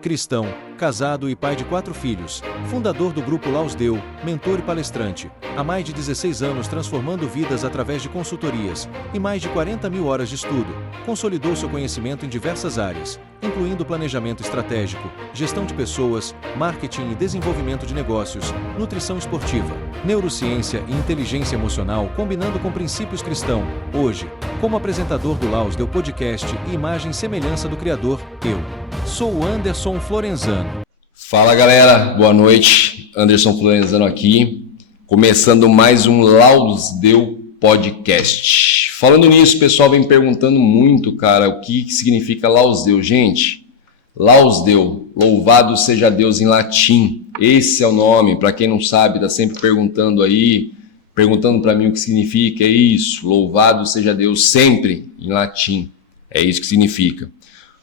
Cristão, casado e pai de 4 filhos, fundador do Grupo Laus Deu, mentor e palestrante, há mais de 16 anos transformando vidas através de consultorias e mais de 40 mil horas de estudo, consolidou seu conhecimento em diversas áreas, incluindo planejamento estratégico, gestão de pessoas, marketing e desenvolvimento de negócios, nutrição esportiva, neurociência e inteligência emocional combinando com princípios cristãos. Hoje, como apresentador do Laus Deu Podcast e imagem e semelhança do Criador, eu sou o Anderson Florenzano. Fala galera, boa noite, Anderson Florenzano aqui, começando mais um Laus Deu Podcast. Falando nisso, o pessoal vem perguntando muito, cara, o que significa Laus Deu. Gente, Laus Deu, louvado seja Deus em latim, esse é o nome, para quem não sabe, tá sempre perguntando aí, perguntando para mim o que significa, é isso, louvado seja Deus sempre em latim, é isso que significa.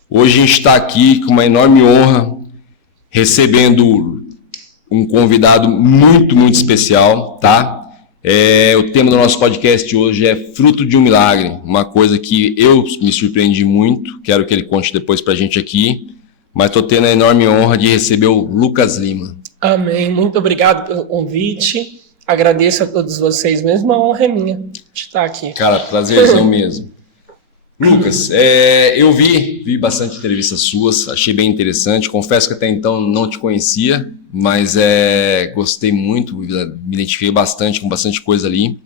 Hoje a gente está aqui com uma enorme honra, recebendo um convidado muito especial, tá? O tema do nosso podcast hoje é Fruto de um Milagre, uma coisa que eu me surpreendi muito, quero que ele conte depois pra gente aqui, mas estou tendo a enorme honra de receber o Lucas Lima. Amém, muito obrigado pelo convite, agradeço a todos vocês mesmo, a honra é minha de estar aqui. Cara, prazerzão mesmo. Lucas, eu vi bastante entrevistas suas, achei bem interessante, confesso que até então não te conhecia, mas gostei muito, me identifiquei bastante com bastante coisa ali.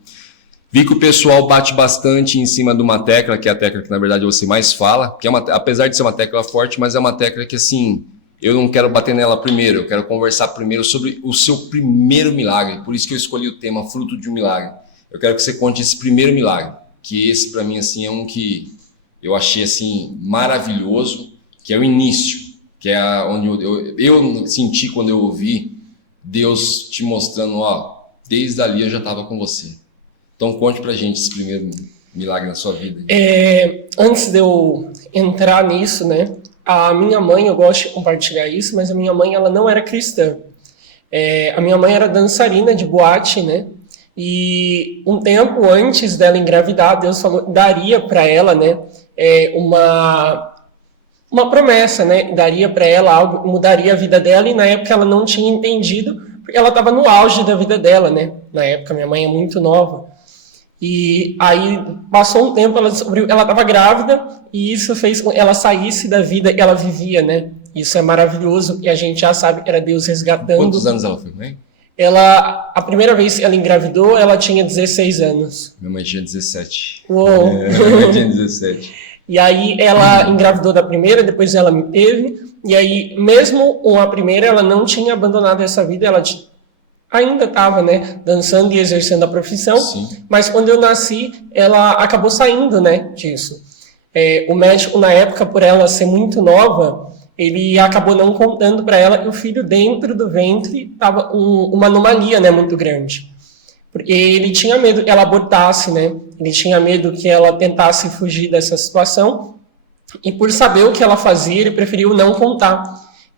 Vi que o pessoal bate bastante em cima de uma tecla, que é a tecla que na verdade você mais fala, que apesar de ser uma tecla forte, mas é uma tecla que assim, eu não quero bater nela primeiro, eu quero conversar primeiro sobre o seu primeiro milagre, por isso que eu escolhi o tema Fruto de um Milagre. Eu quero que você conte esse primeiro milagre, que esse para mim assim é um que eu achei assim maravilhoso, que é o início, que é onde eu senti quando eu ouvi Deus te mostrando, ó, desde ali eu já estava com você. Então conte pra gente esse primeiro milagre na sua vida. Antes de eu entrar nisso, né, a minha mãe, eu gosto de compartilhar isso, mas a minha mãe ela não era cristã. A minha mãe era dançarina de boate, né? E um tempo antes dela engravidar, Deus falou, daria para ela, né, uma promessa, né, daria para ela algo, mudaria a vida dela, e na época ela não tinha entendido, porque ela estava no auge da vida dela, né, na época minha mãe é muito nova, e aí passou um tempo, ela descobriu, ela estava grávida, e isso fez com que ela saísse da vida que ela vivia, né, isso é maravilhoso, e a gente já sabe que era Deus resgatando. Quantos anos ela foi, mãe? A primeira vez que ela engravidou, ela tinha 16 anos. Minha mãe tinha 17. Uou! Minha mãe tinha 17. E aí ela engravidou da primeira, depois ela me teve. E aí, mesmo com a primeira, ela não tinha abandonado essa vida. Ela ainda estava, né, dançando e exercendo a profissão. Sim. Mas quando eu nasci, ela acabou saindo, né, disso. O médico, na época, por ela ser muito nova, ele acabou não contando para ela que o filho dentro do ventre estava uma anomalia, né, muito grande. Porque ele tinha medo que ela abortasse, né? Ele tinha medo que ela tentasse fugir dessa situação. E por saber o que ela fazia, ele preferiu não contar.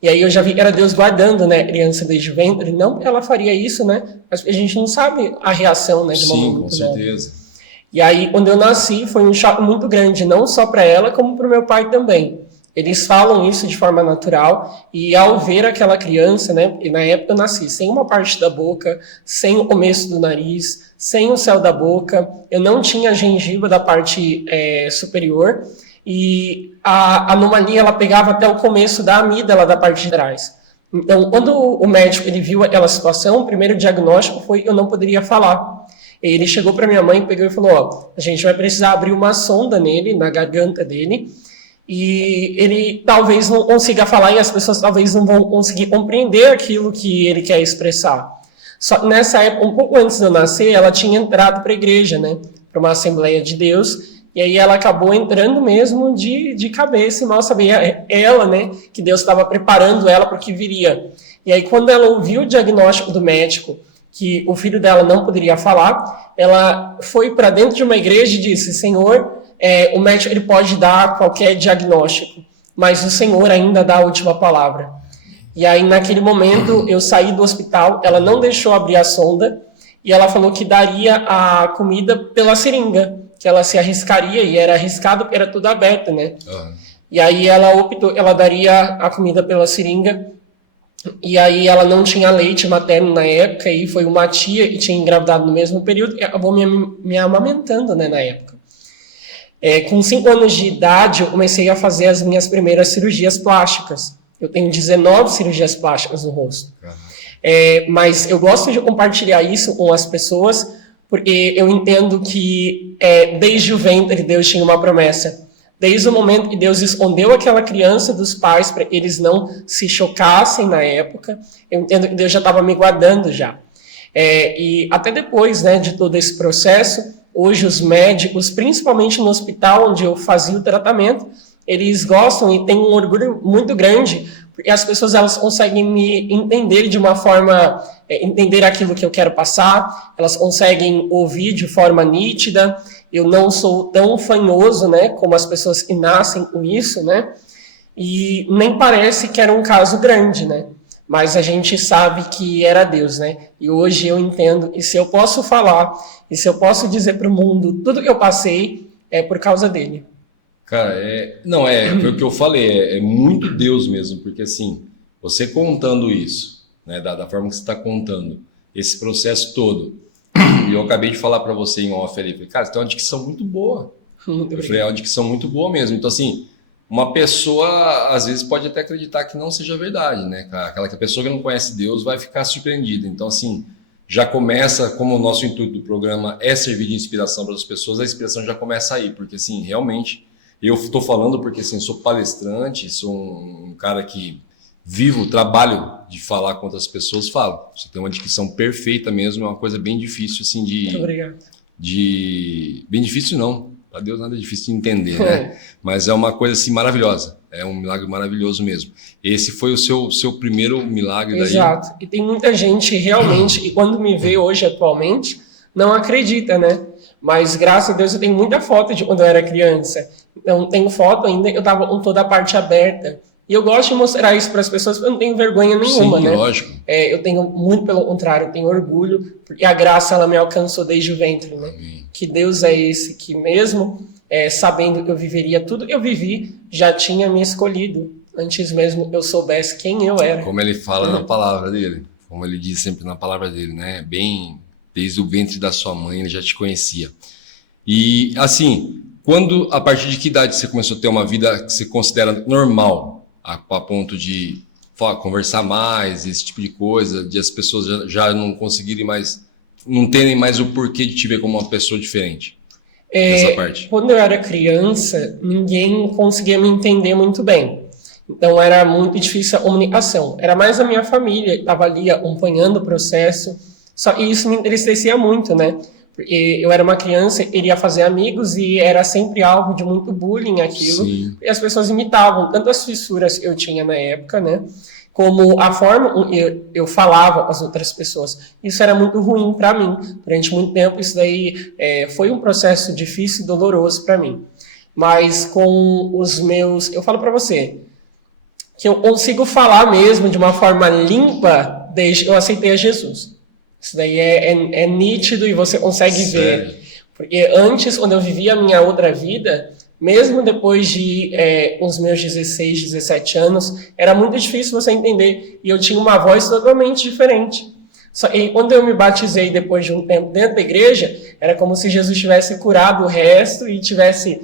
E aí eu já vi que era Deus guardando, né, a criança desde o ventre. Não que ela faria isso, né? Mas a gente não sabe a reação, né, de uma mãe Sim, com muito certeza. nova. E aí, quando eu nasci, foi um choque muito grande, não só para ela, como para o meu pai também. Eles falam isso de forma natural, e ao ver aquela criança, né, e na época eu nasci sem uma parte da boca, sem o começo do nariz, sem o céu da boca, eu não tinha gengiva da parte superior, e a anomalia ela pegava até o começo da amígdala da parte de trás. Então, quando o médico ele viu aquela situação, o primeiro diagnóstico foi que eu não poderia falar. Ele chegou para minha mãe, pegou e falou, ó, a gente vai precisar abrir uma sonda nele, na garganta dele, e ele talvez não consiga falar e as pessoas talvez não vão conseguir compreender aquilo que ele quer expressar. Só que nessa época, um pouco antes de eu nascer, ela tinha entrado para a igreja, né, para uma Assembleia de Deus, e aí ela acabou entrando mesmo de cabeça, e mal sabia ela, né, que Deus estava preparando ela para o que viria. E aí quando ela ouviu o diagnóstico do médico, que o filho dela não poderia falar, ela foi para dentro de uma igreja e disse, Senhor, o médico ele pode dar qualquer diagnóstico, mas o Senhor ainda dá a última palavra. E aí, naquele momento, eu saí do hospital, ela não deixou abrir a sonda, e ela falou que daria a comida pela seringa, que ela se arriscaria, e era arriscado porque era tudo aberto, né? E aí ela optou, ela daria a comida pela seringa, e aí ela não tinha leite materno na época, e foi uma tia que tinha engravidado no mesmo período, e acabou me amamentando, né, na época. Com 5 anos de idade, eu comecei a fazer as minhas primeiras cirurgias plásticas. Eu tenho 19 cirurgias plásticas no rosto. Mas eu gosto de compartilhar isso com as pessoas, porque eu entendo que desde o ventre Deus tinha uma promessa. Desde o momento que Deus escondeu aquela criança dos pais para eles não se chocassem na época, eu entendo que Deus já estava me guardando já. E até depois, né, de todo esse processo, hoje os médicos, principalmente no hospital onde eu fazia o tratamento, eles gostam e têm um orgulho muito grande, porque as pessoas elas conseguem me entender de uma forma, entender aquilo que eu quero passar, elas conseguem ouvir de forma nítida. Eu não sou tão fanhoso, né, como as pessoas que nascem com isso, né, e nem parece que era um caso grande, né, mas a gente sabe que era Deus, né, e hoje eu entendo, e se eu posso falar, e se eu posso dizer para o mundo tudo que eu passei, é por causa dele. Cara, foi o que eu falei, é muito Deus mesmo, porque assim, você contando isso, né, da forma que você está contando, esse processo todo, e eu acabei de falar para você em off ali, falei, cara, você tem uma dicção muito boa. Eu falei, é uma dicção muito boa mesmo. Então, assim, uma pessoa, às vezes, pode até acreditar que não seja verdade, né? Aquela que a pessoa que não conhece Deus vai ficar surpreendida. Então, assim, já começa, como o nosso intuito do programa é servir de inspiração para as pessoas, a inspiração já começa aí, porque, assim, realmente, eu estou falando porque, assim, sou palestrante, sou um cara que vivo, trabalho de falar com outras pessoas, falo. Você tem uma dicção perfeita mesmo, é uma coisa bem difícil, assim, Muito obrigado. Bem difícil não, para Deus nada é difícil de entender, né? Mas é uma coisa, assim, maravilhosa. É um milagre maravilhoso mesmo. Esse foi o seu primeiro milagre daí. Exato. E tem muita gente realmente, e quando me vê hoje atualmente, não acredita, né? Mas graças a Deus eu tenho muita foto de quando eu era criança. Então tenho foto ainda, eu tava com toda a parte aberta. E eu gosto de mostrar isso para as pessoas, porque eu não tenho vergonha nenhuma, Sim, né? Lógico. Eu tenho, muito pelo contrário, eu tenho orgulho, porque a graça ela me alcançou desde o ventre, né? Amém. Que Deus é esse que mesmo sabendo que eu viveria tudo que eu vivi, já tinha me escolhido, antes mesmo eu soubesse quem eu era. Como ele fala na palavra dele, como ele diz sempre na palavra dele, né? Bem, desde o ventre da sua mãe ele já te conhecia. E assim, a partir de que idade você começou a ter uma vida que você considera normal? A ponto de conversar mais, esse tipo de coisa, de as pessoas já não conseguirem mais, não terem mais o porquê de te ver como uma pessoa diferente? Essa parte. Quando eu era criança, ninguém conseguia me entender muito bem. Então era muito difícil a comunicação. Era mais a minha família que estava ali acompanhando o processo. E isso me entristecia muito, né? Porque eu era uma criança, iria fazer amigos e era sempre alvo de muito bullying aquilo. Sim. E as pessoas imitavam tanto as fissuras que eu tinha na época, né? Como a forma eu falava com as outras pessoas. Isso era muito ruim para mim. Durante muito tempo isso daí foi um processo difícil e doloroso para mim. Mas com os meus... Eu falo para você que eu consigo falar mesmo de uma forma limpa desde que eu aceitei a Jesus. Isso daí é nítido e você consegue ver. Porque antes, quando eu vivia a minha outra vida, mesmo depois de os meus 16, 17 anos, era muito difícil você entender. E eu tinha uma voz totalmente diferente. E quando eu me batizei depois de um tempo dentro da igreja, era como se Jesus tivesse curado o resto e tivesse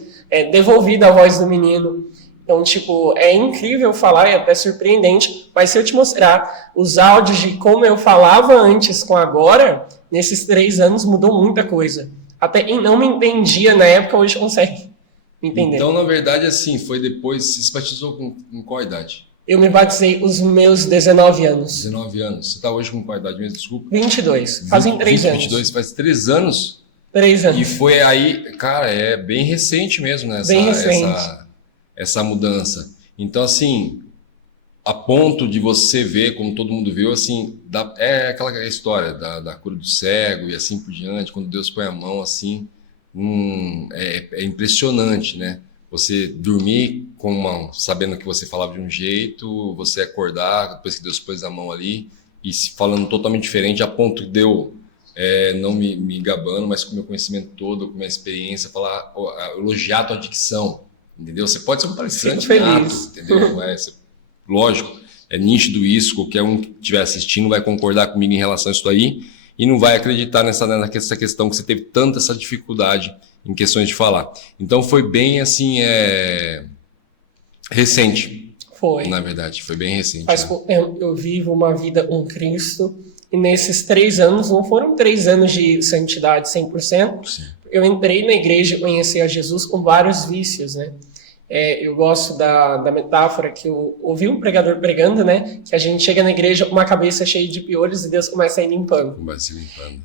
devolvido a voz do menino. Então, tipo, é incrível falar, é até surpreendente, mas se eu te mostrar os áudios de como eu falava antes com agora, nesses 3 anos mudou muita coisa. Até quem não me entendia na época, hoje consegue me entender. Então, na verdade, assim, foi depois, você se batizou com qual idade? Eu me batizei os meus 19 anos. 19 anos. Você está hoje com qual idade mesmo? Desculpa. 22. Fazem 3 anos. 22, faz 3 anos? 3 anos. E foi aí, cara, é bem recente mesmo, né? Bem recente. Essa mudança. Então, assim, a ponto de você ver, como todo mundo viu, assim, é aquela história da cura do cego e assim por diante, quando Deus põe a mão, assim, é impressionante, né? Você dormir sabendo que você falava de um jeito, você acordar depois que Deus pôs a mão ali e falando totalmente diferente, a ponto de eu, não me gabando, mas com o meu conhecimento todo, com a minha experiência, elogiar a tua dicção. entendeu? Você pode ser um palestrante Fico nato, feliz. entendeu? Lógico, é nítido isso, qualquer um que estiver assistindo vai concordar comigo em relação a isso aí e não vai acreditar nessa questão que você teve tanta essa dificuldade em questões de falar. Então foi bem assim, recente. Foi. Na verdade, foi bem recente. Faz pouco tempo eu vivo uma vida com Cristo, e nesses 3 anos, não foram 3 anos de santidade 100%, Sim. Eu entrei na igreja e conheci a Jesus com vários vícios, né? Eu gosto da metáfora que eu ouvi um pregador pregando, né? Que a gente chega na igreja com uma cabeça cheia de piolhos e Deus começa a ir limpando.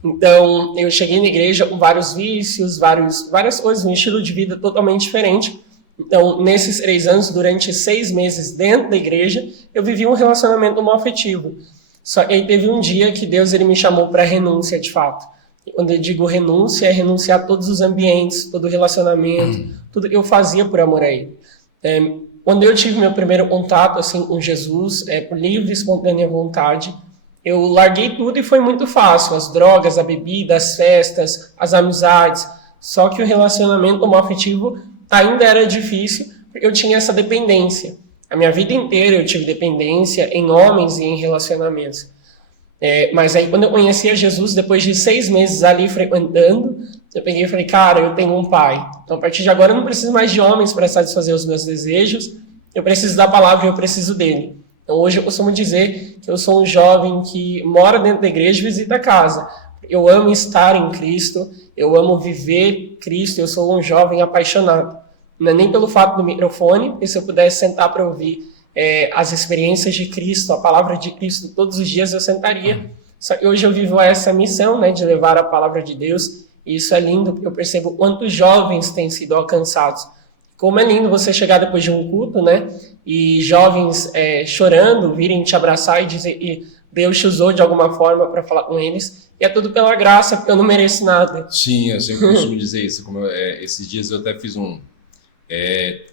Então, eu cheguei na igreja com vários vícios, várias coisas, um estilo de vida totalmente diferente. Então, nesses 3 anos, durante 6 meses dentro da igreja, eu vivi um relacionamento homoafetivo. Só que aí teve um dia que Deus ele me chamou para renúncia, de fato. E quando eu digo renúncia, é renunciar a todos os ambientes, todo o relacionamento, tudo que eu fazia por amor a Ele. Quando eu tive meu primeiro contato assim, com Jesus, por livre e espontânea vontade, eu larguei tudo e foi muito fácil. As drogas, a bebida, as festas, as amizades. Só que o relacionamento homoafetivo ainda era difícil, porque eu tinha essa dependência. A minha vida inteira eu tive dependência em homens e em relacionamentos. Mas aí quando eu conheci a Jesus, depois de 6 meses ali frequentando, eu peguei e falei, cara, eu tenho um pai. Então a partir de agora eu não preciso mais de homens para satisfazer os meus desejos, eu preciso da palavra e eu preciso dele. Então hoje eu costumo dizer que eu sou um jovem que mora dentro da igreja e visita a casa. Eu amo estar em Cristo, eu amo viver Cristo, eu sou um jovem apaixonado. Não é nem pelo fato do microfone, porque se eu pudesse sentar para ouvir as experiências de Cristo, a palavra de Cristo, todos os dias eu sentaria. Só que hoje eu vivo essa missão, né, de levar a palavra de Deus, e isso é lindo, porque eu percebo quantos jovens têm sido alcançados. Como é lindo você chegar depois de um culto, né, e jovens chorando, virem te abraçar e dizer que Deus te usou de alguma forma para falar com eles, e é tudo pela graça, porque eu não mereço nada. Sim, eu sempre costumo dizer isso. Esses dias eu até fiz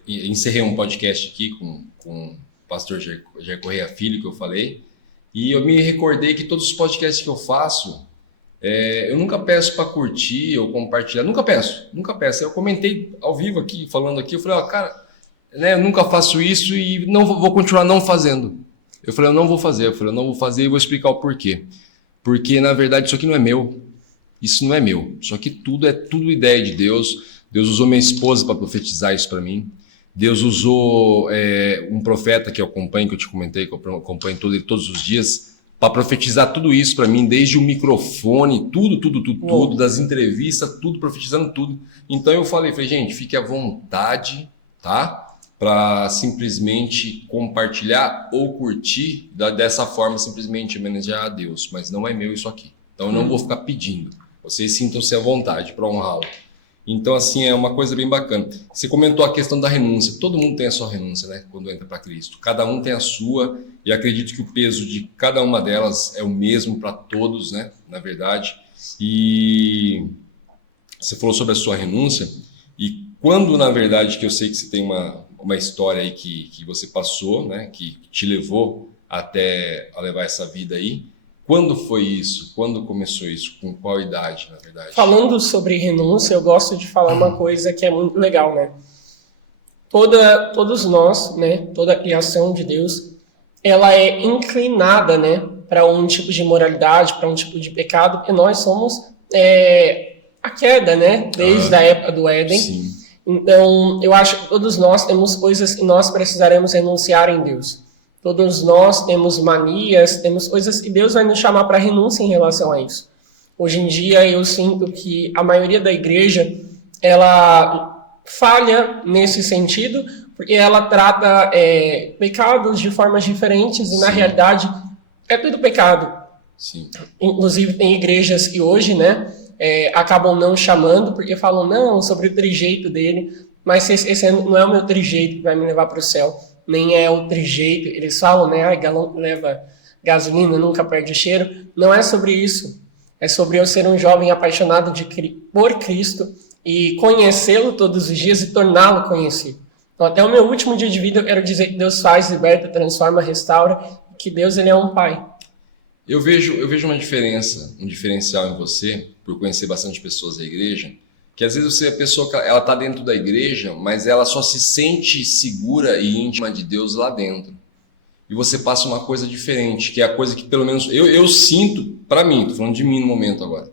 encerrei um podcast aqui com o pastor Jair Correia Filho, que eu falei, e eu me recordei que todos os podcasts que eu faço, eu nunca peço para curtir ou compartilhar, nunca peço. Eu comentei ao vivo aqui, falando aqui, eu falei, cara, né, eu nunca faço isso e não vou continuar não fazendo. Eu falei, eu não vou fazer e vou explicar o porquê. Porque, na verdade, isso aqui não é meu. Isso não é meu. Isso aqui tudo é ideia de Deus. Deus usou minha esposa para profetizar isso para mim. Deus usou um profeta que eu acompanho, que eu te comentei, que eu acompanho todos os dias, para profetizar tudo isso para mim, desde o microfone, tudo, das entrevistas, tudo, profetizando tudo. Então eu falei, gente, fique à vontade, tá? Para simplesmente compartilhar ou curtir dessa forma, simplesmente homenagear a Deus. Mas não é meu isso aqui. Então eu não vou ficar pedindo. Vocês sintam-se à vontade para honrá-lo. Então, assim, é uma coisa bem bacana. Você comentou a questão da renúncia. Todo mundo tem a sua renúncia, né? Quando entra para Cristo. Cada um tem a sua. E acredito que o peso de cada uma delas é o mesmo para todos, né? Na verdade. E você falou sobre a sua renúncia. E quando, na verdade, que eu sei que você tem uma história aí que você passou, né? Que te levou até a levar essa vida aí. Quando foi isso? Quando começou isso? Com qual idade, na verdade? Falando sobre renúncia, eu gosto de falar uma coisa que é muito legal, né? Todos nós, né? Toda a criação de Deus, ela é inclinada, né? Para um tipo de moralidade, para um tipo de pecado, porque nós somos a queda, né? Desde a época do Éden. Sim. Então, eu acho que todos nós temos coisas que nós precisaremos renunciar em Deus. Todos nós temos manias, temos coisas que Deus vai nos chamar para renúncia em relação a isso. Hoje em dia eu sinto que a maioria da igreja, ela falha nesse sentido, porque ela trata pecados de formas diferentes e na realidade é tudo pecado. Sim. Inclusive tem igrejas que hoje, né, acabam não chamando, porque falam, não, sobre o trejeito dele, mas esse não é o meu trejeito que vai me levar para o céu. Nem é o trejeito, eles falam, né, galão que leva gasolina nunca perde o cheiro. Não é sobre isso. É sobre eu ser um jovem apaixonado por Cristo e conhecê-lo todos os dias e torná-lo conhecido. Então, até o meu último dia de vida, eu quero dizer que Deus faz, liberta, transforma, restaura, que Deus ele é um pai. Eu vejo uma diferença, um diferencial em você, por conhecer bastante pessoas da igreja, Que às vezes a pessoa ela tá dentro da igreja, mas ela só se sente segura e íntima de Deus lá dentro. E você passa uma coisa diferente, que é a coisa que pelo menos eu sinto para mim, tô falando de mim no momento agora.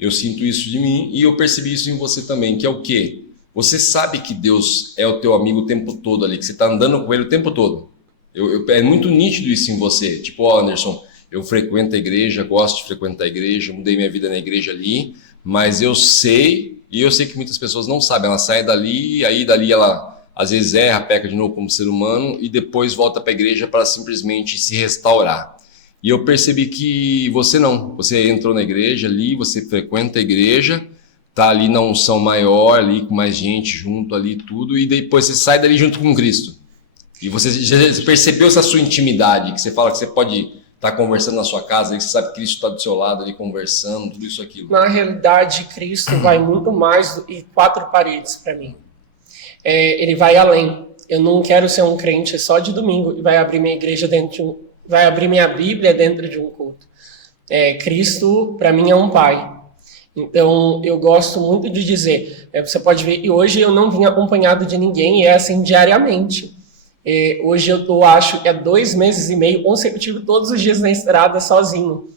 Eu sinto isso de mim e eu percebi isso em você também, que é o quê? Você sabe que Deus é o teu amigo o tempo todo ali, que você tá andando com ele o tempo todo. É muito nítido isso em você. Tipo, ó, Anderson, eu frequento a igreja, gosto de frequentar a igreja, mudei minha vida na igreja ali, mas eu sei que muitas pessoas não sabem, ela sai dali, aí dali ela às vezes erra, peca de novo como ser humano e depois volta para a igreja para simplesmente se restaurar. E eu percebi que você não, você entrou na igreja ali, você frequenta a igreja, tá ali na unção maior, ali com mais gente junto ali tudo, e depois você sai dali junto com Cristo. E você já percebeu essa sua intimidade, que você fala que você pode estar conversando na sua casa, que você sabe que Cristo está do seu lado ali conversando, tudo isso, aquilo. Na realidade, Cristo vai muito mais do que 4 paredes para mim. Ele vai além. Eu não quero ser um crente só de domingo e vai abrir minha igreja vai abrir minha Bíblia dentro de um culto. Cristo, para mim, é um pai. Então, eu gosto muito de dizer, você pode ver, e hoje eu não vim acompanhado de ninguém, e é assim diariamente. Hoje eu acho que 2 meses e meio consecutivo, todos os dias na estrada, sozinho.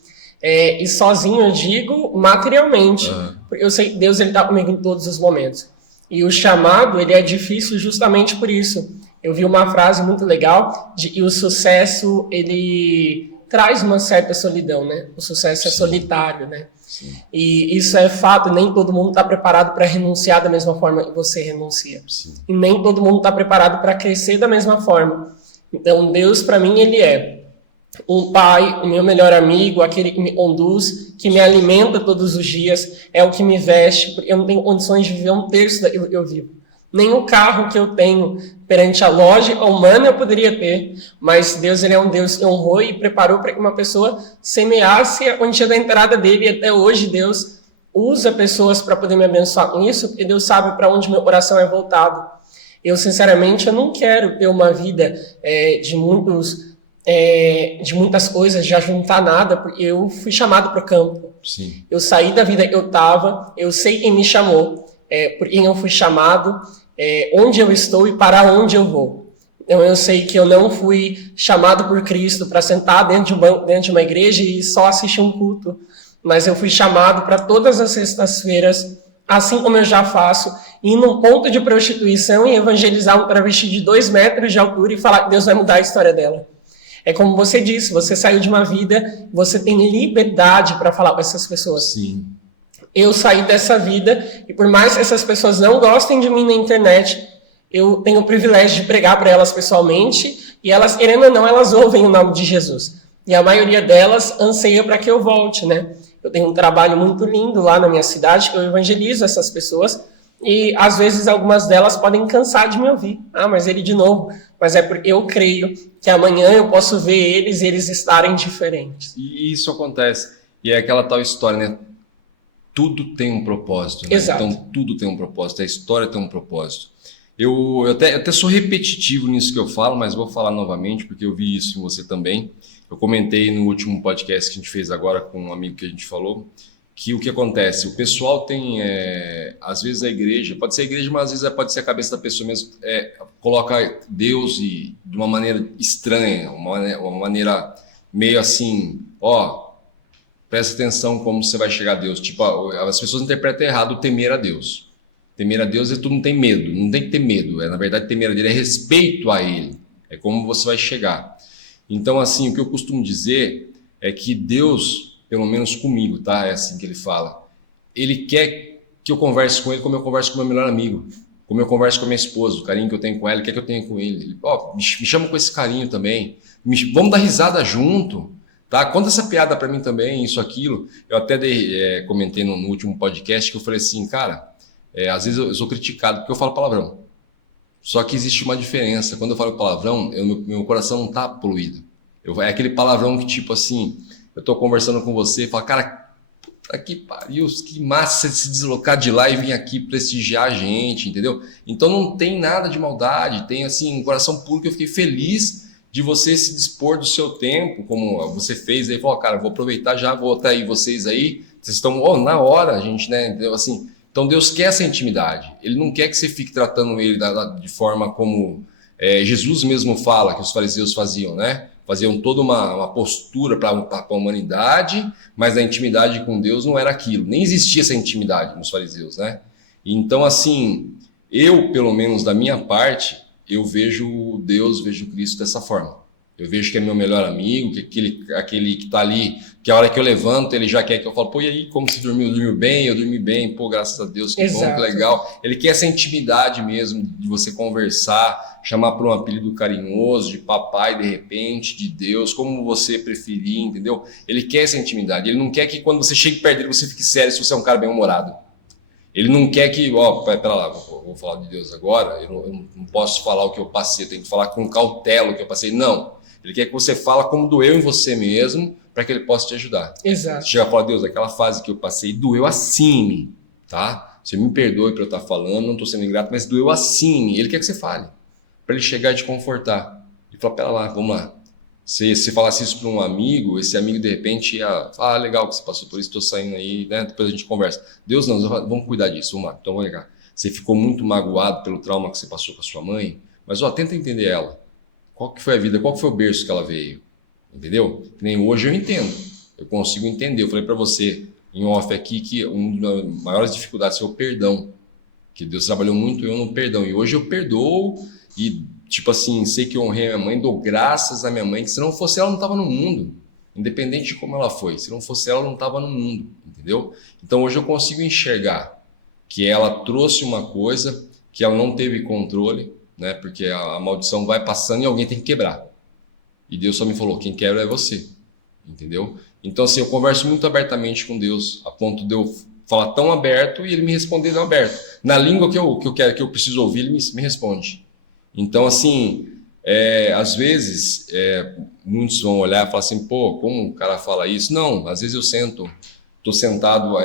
E sozinho eu digo materialmente, porque eu sei que Deus está comigo em todos os momentos. E o chamado, ele é difícil justamente por isso. Eu vi uma frase muito legal de que o sucesso, ele traz uma certa solidão, né? O sucesso é solitário, né? Sim. E isso é fato, nem todo mundo está preparado para renunciar da mesma forma que você renuncia. Sim. E nem todo mundo está preparado para crescer da mesma forma. Então, Deus, para mim, ele é um pai, o meu melhor amigo, aquele que me conduz, que me alimenta todos os dias, é o que me veste, porque eu não tenho condições de viver 1/3 daquilo que eu vivo. Nem o carro que eu tenho perante a lógica humana eu poderia ter, mas Deus, ele é um Deus que honrou e preparou para que uma pessoa semeasse a quantia da entrada dele, e até hoje Deus usa pessoas para poder me abençoar com isso, porque Deus sabe para onde meu coração é voltado. Eu, sinceramente, eu não quero ter uma vida de muitas coisas, de ajuntar nada, porque eu fui chamado para o campo. Sim. Eu saí da vida que eu estava, eu sei quem me chamou, por quem eu fui chamado, onde eu estou e para onde eu vou. Então eu sei que eu não fui chamado por Cristo para sentar dentro de um banco, dentro de uma igreja e só assistir um culto, mas eu fui chamado para todas as sextas-feiras, assim como eu já faço, ir num ponto de prostituição e evangelizar um travesti de 2 metros de altura e falar que Deus vai mudar a história dela. É como você disse, você saiu de uma vida, você tem liberdade para falar com essas pessoas. Sim. Eu saí dessa vida e por mais que essas pessoas não gostem de mim na internet, eu tenho o privilégio de pregar para elas pessoalmente e elas, querendo ou não, elas ouvem o nome de Jesus. E a maioria delas anseia para que eu volte, né? Eu tenho um trabalho muito lindo lá na minha cidade, que eu evangelizo essas pessoas e às vezes algumas delas podem cansar de me ouvir. Mas ele de novo. Mas é porque eu creio que amanhã eu posso ver eles e eles estarem diferentes. E isso acontece. E é aquela tal história, né? Tudo tem um propósito, né? Exato. Então tudo tem um propósito, a história tem um propósito. Eu até sou repetitivo nisso que eu falo, mas vou falar novamente porque eu vi isso em você também. Eu comentei no último podcast que a gente fez agora com um amigo que a gente falou, que o que acontece, o pessoal tem, às vezes a igreja, pode ser a igreja, mas às vezes pode ser a cabeça da pessoa mesmo, coloca Deus de uma maneira estranha, uma maneira meio assim, presta atenção como você vai chegar a Deus. Tipo, as pessoas interpretam errado o temer a Deus. Temer a Deus tu não tem medo, não tem que ter medo. Na verdade, temer a Deus é respeito a Ele. É como você vai chegar. Então, assim, o que eu costumo dizer é que Deus, pelo menos comigo, tá? É assim que Ele fala. Ele quer que eu converse com Ele como eu converso com o meu melhor amigo. Como eu converso com a minha esposa, o carinho que eu tenho com ela, ele quer que eu tenha com ele. Ele, me chama com esse carinho também. Vamos dar risada junto. Tá? Conta essa piada para mim também, isso, aquilo. Eu até comentei no último podcast que eu falei assim, cara, às vezes eu sou criticado porque eu falo palavrão. Só que existe uma diferença. Quando eu falo palavrão, meu coração não tá poluído. É aquele palavrão que tipo assim, eu tô conversando com você e falo, cara, puta que pariu, que massa você se deslocar de lá e vir aqui prestigiar a gente, entendeu? Então não tem nada de maldade, tem assim um coração puro que eu fiquei feliz de você se dispor do seu tempo, como você fez aí, falou, cara, vou aproveitar já, vou até aí vocês aí, vocês estão na hora, gente, né? Entendeu? Assim, Então Deus quer essa intimidade. Ele não quer que você fique tratando ele de forma como Jesus mesmo fala que os fariseus faziam, né? Faziam toda uma postura para a humanidade, mas a intimidade com Deus não era aquilo. Nem existia essa intimidade nos fariseus, né? Então, assim, eu, pelo menos da minha parte, eu vejo Deus, vejo Cristo dessa forma. Eu vejo que é meu melhor amigo, que aquele que está ali, que a hora que eu levanto, ele já quer que eu fale, pô, e aí, como você dormiu? Dormiu bem? Eu dormi bem, pô, graças a Deus, que bom, que legal. Ele quer essa intimidade mesmo, de você conversar, chamar por um apelido carinhoso, de papai, de repente, de Deus, como você preferir, entendeu? Ele quer essa intimidade, ele não quer que quando você chegue perto dele, você fique sério se você é um cara bem-humorado. Ele não quer que, pera lá, vou falar de Deus agora, eu não posso falar o que eu passei, eu tenho que falar com cautela o que eu passei, não. Ele quer que você fala como doeu em você mesmo, para que ele possa te ajudar. Exato. Você chega e fala, Deus, aquela fase que eu passei doeu assim em mim, tá? Você me perdoe por eu estar falando, não estou sendo ingrato, mas doeu assim em mim. Ele quer que você fale, para ele chegar e te confortar. E falar, pera lá, vamos lá. Se falasse isso para um amigo, esse amigo de repente ia falar, legal que você passou por isso, estou saindo aí, né? Depois a gente conversa. Deus não, vamos cuidar disso, vamos lá, então vamos ligar. Você ficou muito magoado pelo trauma que você passou com a sua mãe, mas tenta entender ela. Qual que foi a vida, qual que foi o berço que ela veio, entendeu? Nem hoje eu entendo, eu consigo entender. Eu falei para você em off aqui que uma das maiores dificuldades é o perdão, que Deus trabalhou muito eu no perdão, e hoje eu perdoo e, tipo assim, sei que eu honrei a minha mãe, dou graças à minha mãe, que se não fosse ela, eu não estava no mundo, independente de como ela foi, se não fosse ela, eu não estava no mundo, entendeu? Então hoje eu consigo enxergar que ela trouxe uma coisa que ela não teve controle, né? Porque a maldição vai passando e alguém tem que quebrar. E Deus só me falou, quem quebra é você, entendeu? Então assim, eu converso muito abertamente com Deus, a ponto de eu falar tão aberto e ele me responder tão aberto. Na língua que eu quero, que eu preciso ouvir, ele me responde. Então assim, às vezes muitos vão olhar e falar assim, pô, como o cara fala isso? Não, às vezes eu estou sentado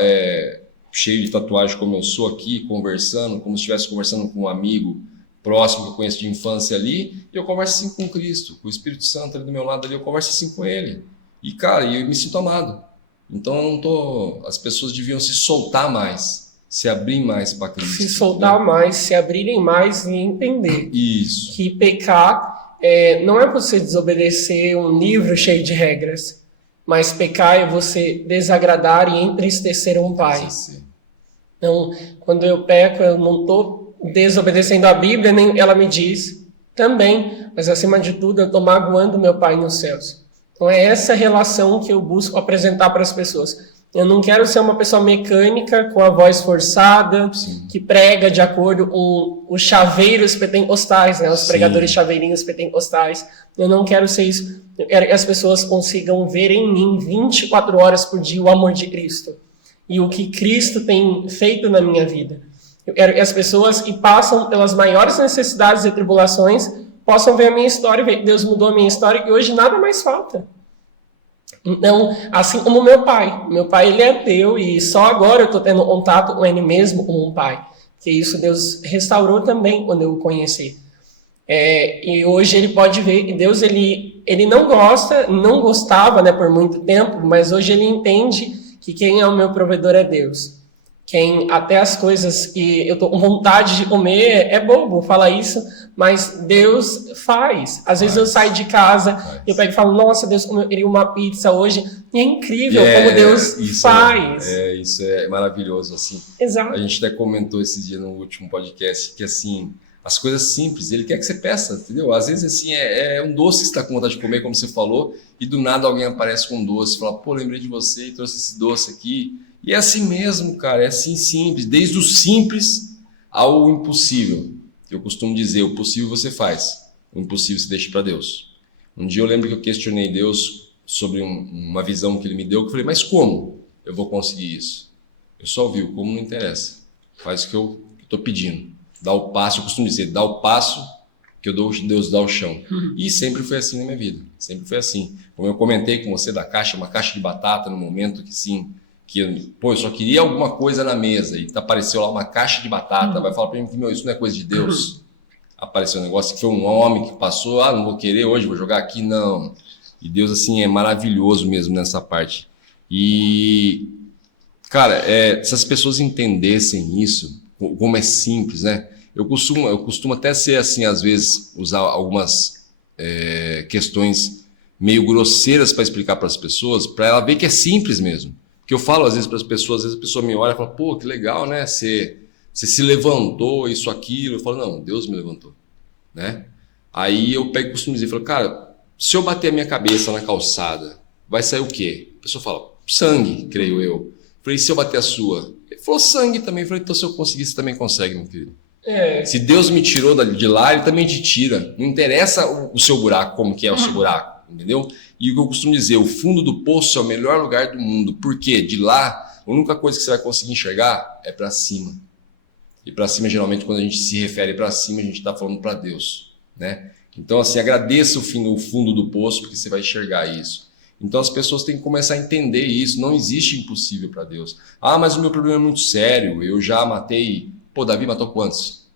cheio de tatuagem como eu sou aqui, conversando, como se estivesse conversando com um amigo próximo que eu conheço de infância ali, e eu converso assim com Cristo, com o Espírito Santo ali do meu lado ali, eu converso assim com ele. E, cara, eu me sinto amado. Então, eu não tô... As pessoas deviam se soltar mais, se abrir mais para Cristo. Se soltar mais, se abrirem mais e entender. Isso. Que pecar não é você desobedecer um livro cheio de regras, mas pecar é você desagradar e entristecer um pai. Então, quando eu peco, eu não estou desobedecendo a Bíblia, nem ela me diz também, mas acima de tudo eu estou magoando meu Pai nos céus. Então é essa relação que eu busco apresentar para as pessoas. Eu não quero ser uma pessoa mecânica, com a voz forçada, sim, que prega de acordo com os chaveiros pentecostais, né? Os sim, pregadores chaveirinhos pentecostais. Eu não quero ser isso. Eu quero que as pessoas consigam ver em mim 24 horas por dia o amor de Cristo e o que Cristo tem feito na minha vida. Eu quero que as pessoas que passam pelas maiores necessidades e tribulações possam ver a minha história e ver que Deus mudou a minha história e hoje nada mais falta. Então, assim como meu pai ele é ateu e só agora eu estou tendo contato com ele mesmo como um pai, que isso Deus restaurou também quando eu o conheci. E hoje ele pode ver que Deus ele não gostava, né, por muito tempo, mas hoje ele entende que quem é o meu provedor é Deus. Quem até as coisas que eu tô com vontade de comer é bobo falar isso, mas Deus faz. Às vezes eu saio de casa, eu pego e falo, nossa, Deus, como eu queria uma pizza hoje. E é incrível como Deus faz. Isso é maravilhoso, assim. Exato. A gente até comentou esse dia no último podcast que, assim, as coisas simples, ele quer que você peça, entendeu? Às vezes, assim, é um doce que você está com vontade de comer, como você falou, e do nada alguém aparece com um doce, fala, pô, lembrei de você e trouxe esse doce aqui. E é assim mesmo, cara, é assim simples, desde o simples ao impossível. Eu costumo dizer, o possível você faz, o impossível você deixa para Deus. Um dia eu lembro que eu questionei Deus sobre uma visão que ele me deu, que eu falei, mas como eu vou conseguir isso? Eu só ouvi, como não interessa, faz o que eu estou pedindo, dá o passo, eu costumo dizer, dá o passo que eu dou, Deus dá o chão. E sempre foi assim na minha vida, sempre foi assim. Como eu comentei com você da caixa, uma caixa de batata no momento que sim, eu só queria alguma coisa na mesa e apareceu lá uma caixa de batata, vai falar para mim que isso não é coisa de Deus. Apareceu um negócio que foi um homem que passou, não vou querer hoje, vou jogar aqui, não. E Deus, assim, é maravilhoso mesmo nessa parte. E, Cara, se as pessoas entendessem isso, como é simples, né? Eu costumo até ser assim, às vezes, usar algumas questões meio grosseiras para explicar para as pessoas, para ela ver que é simples mesmo. Porque eu falo às vezes para as pessoas, às vezes a pessoa me olha e fala, pô, que legal, né? Você se levantou, isso, aquilo. Eu falo, não, Deus me levantou, né? Aí eu pego e costumo dizer, falo, cara, se eu bater a minha cabeça na calçada, vai sair o quê? A pessoa fala, sangue, creio eu. Eu falei, se eu bater a sua? Ele falou, sangue também. Eu falei, então se eu conseguir, você também consegue, meu querido. Se Deus me tirou de lá, Ele também te tira. Não interessa o seu buraco, como que é o seu buraco, entendeu? E o que eu costumo dizer, o fundo do poço é o melhor lugar do mundo. Por quê? De lá, a única coisa que você vai conseguir enxergar é para cima. E para cima, geralmente, quando a gente se refere para cima, a gente está falando para Deus, né? Então, assim, agradeça o fundo do poço, porque você vai enxergar isso. Então, as pessoas têm que começar a entender isso. Não existe impossível para Deus. Ah, mas o meu problema é muito sério. Eu já matei... Pô, Davi matou quantos?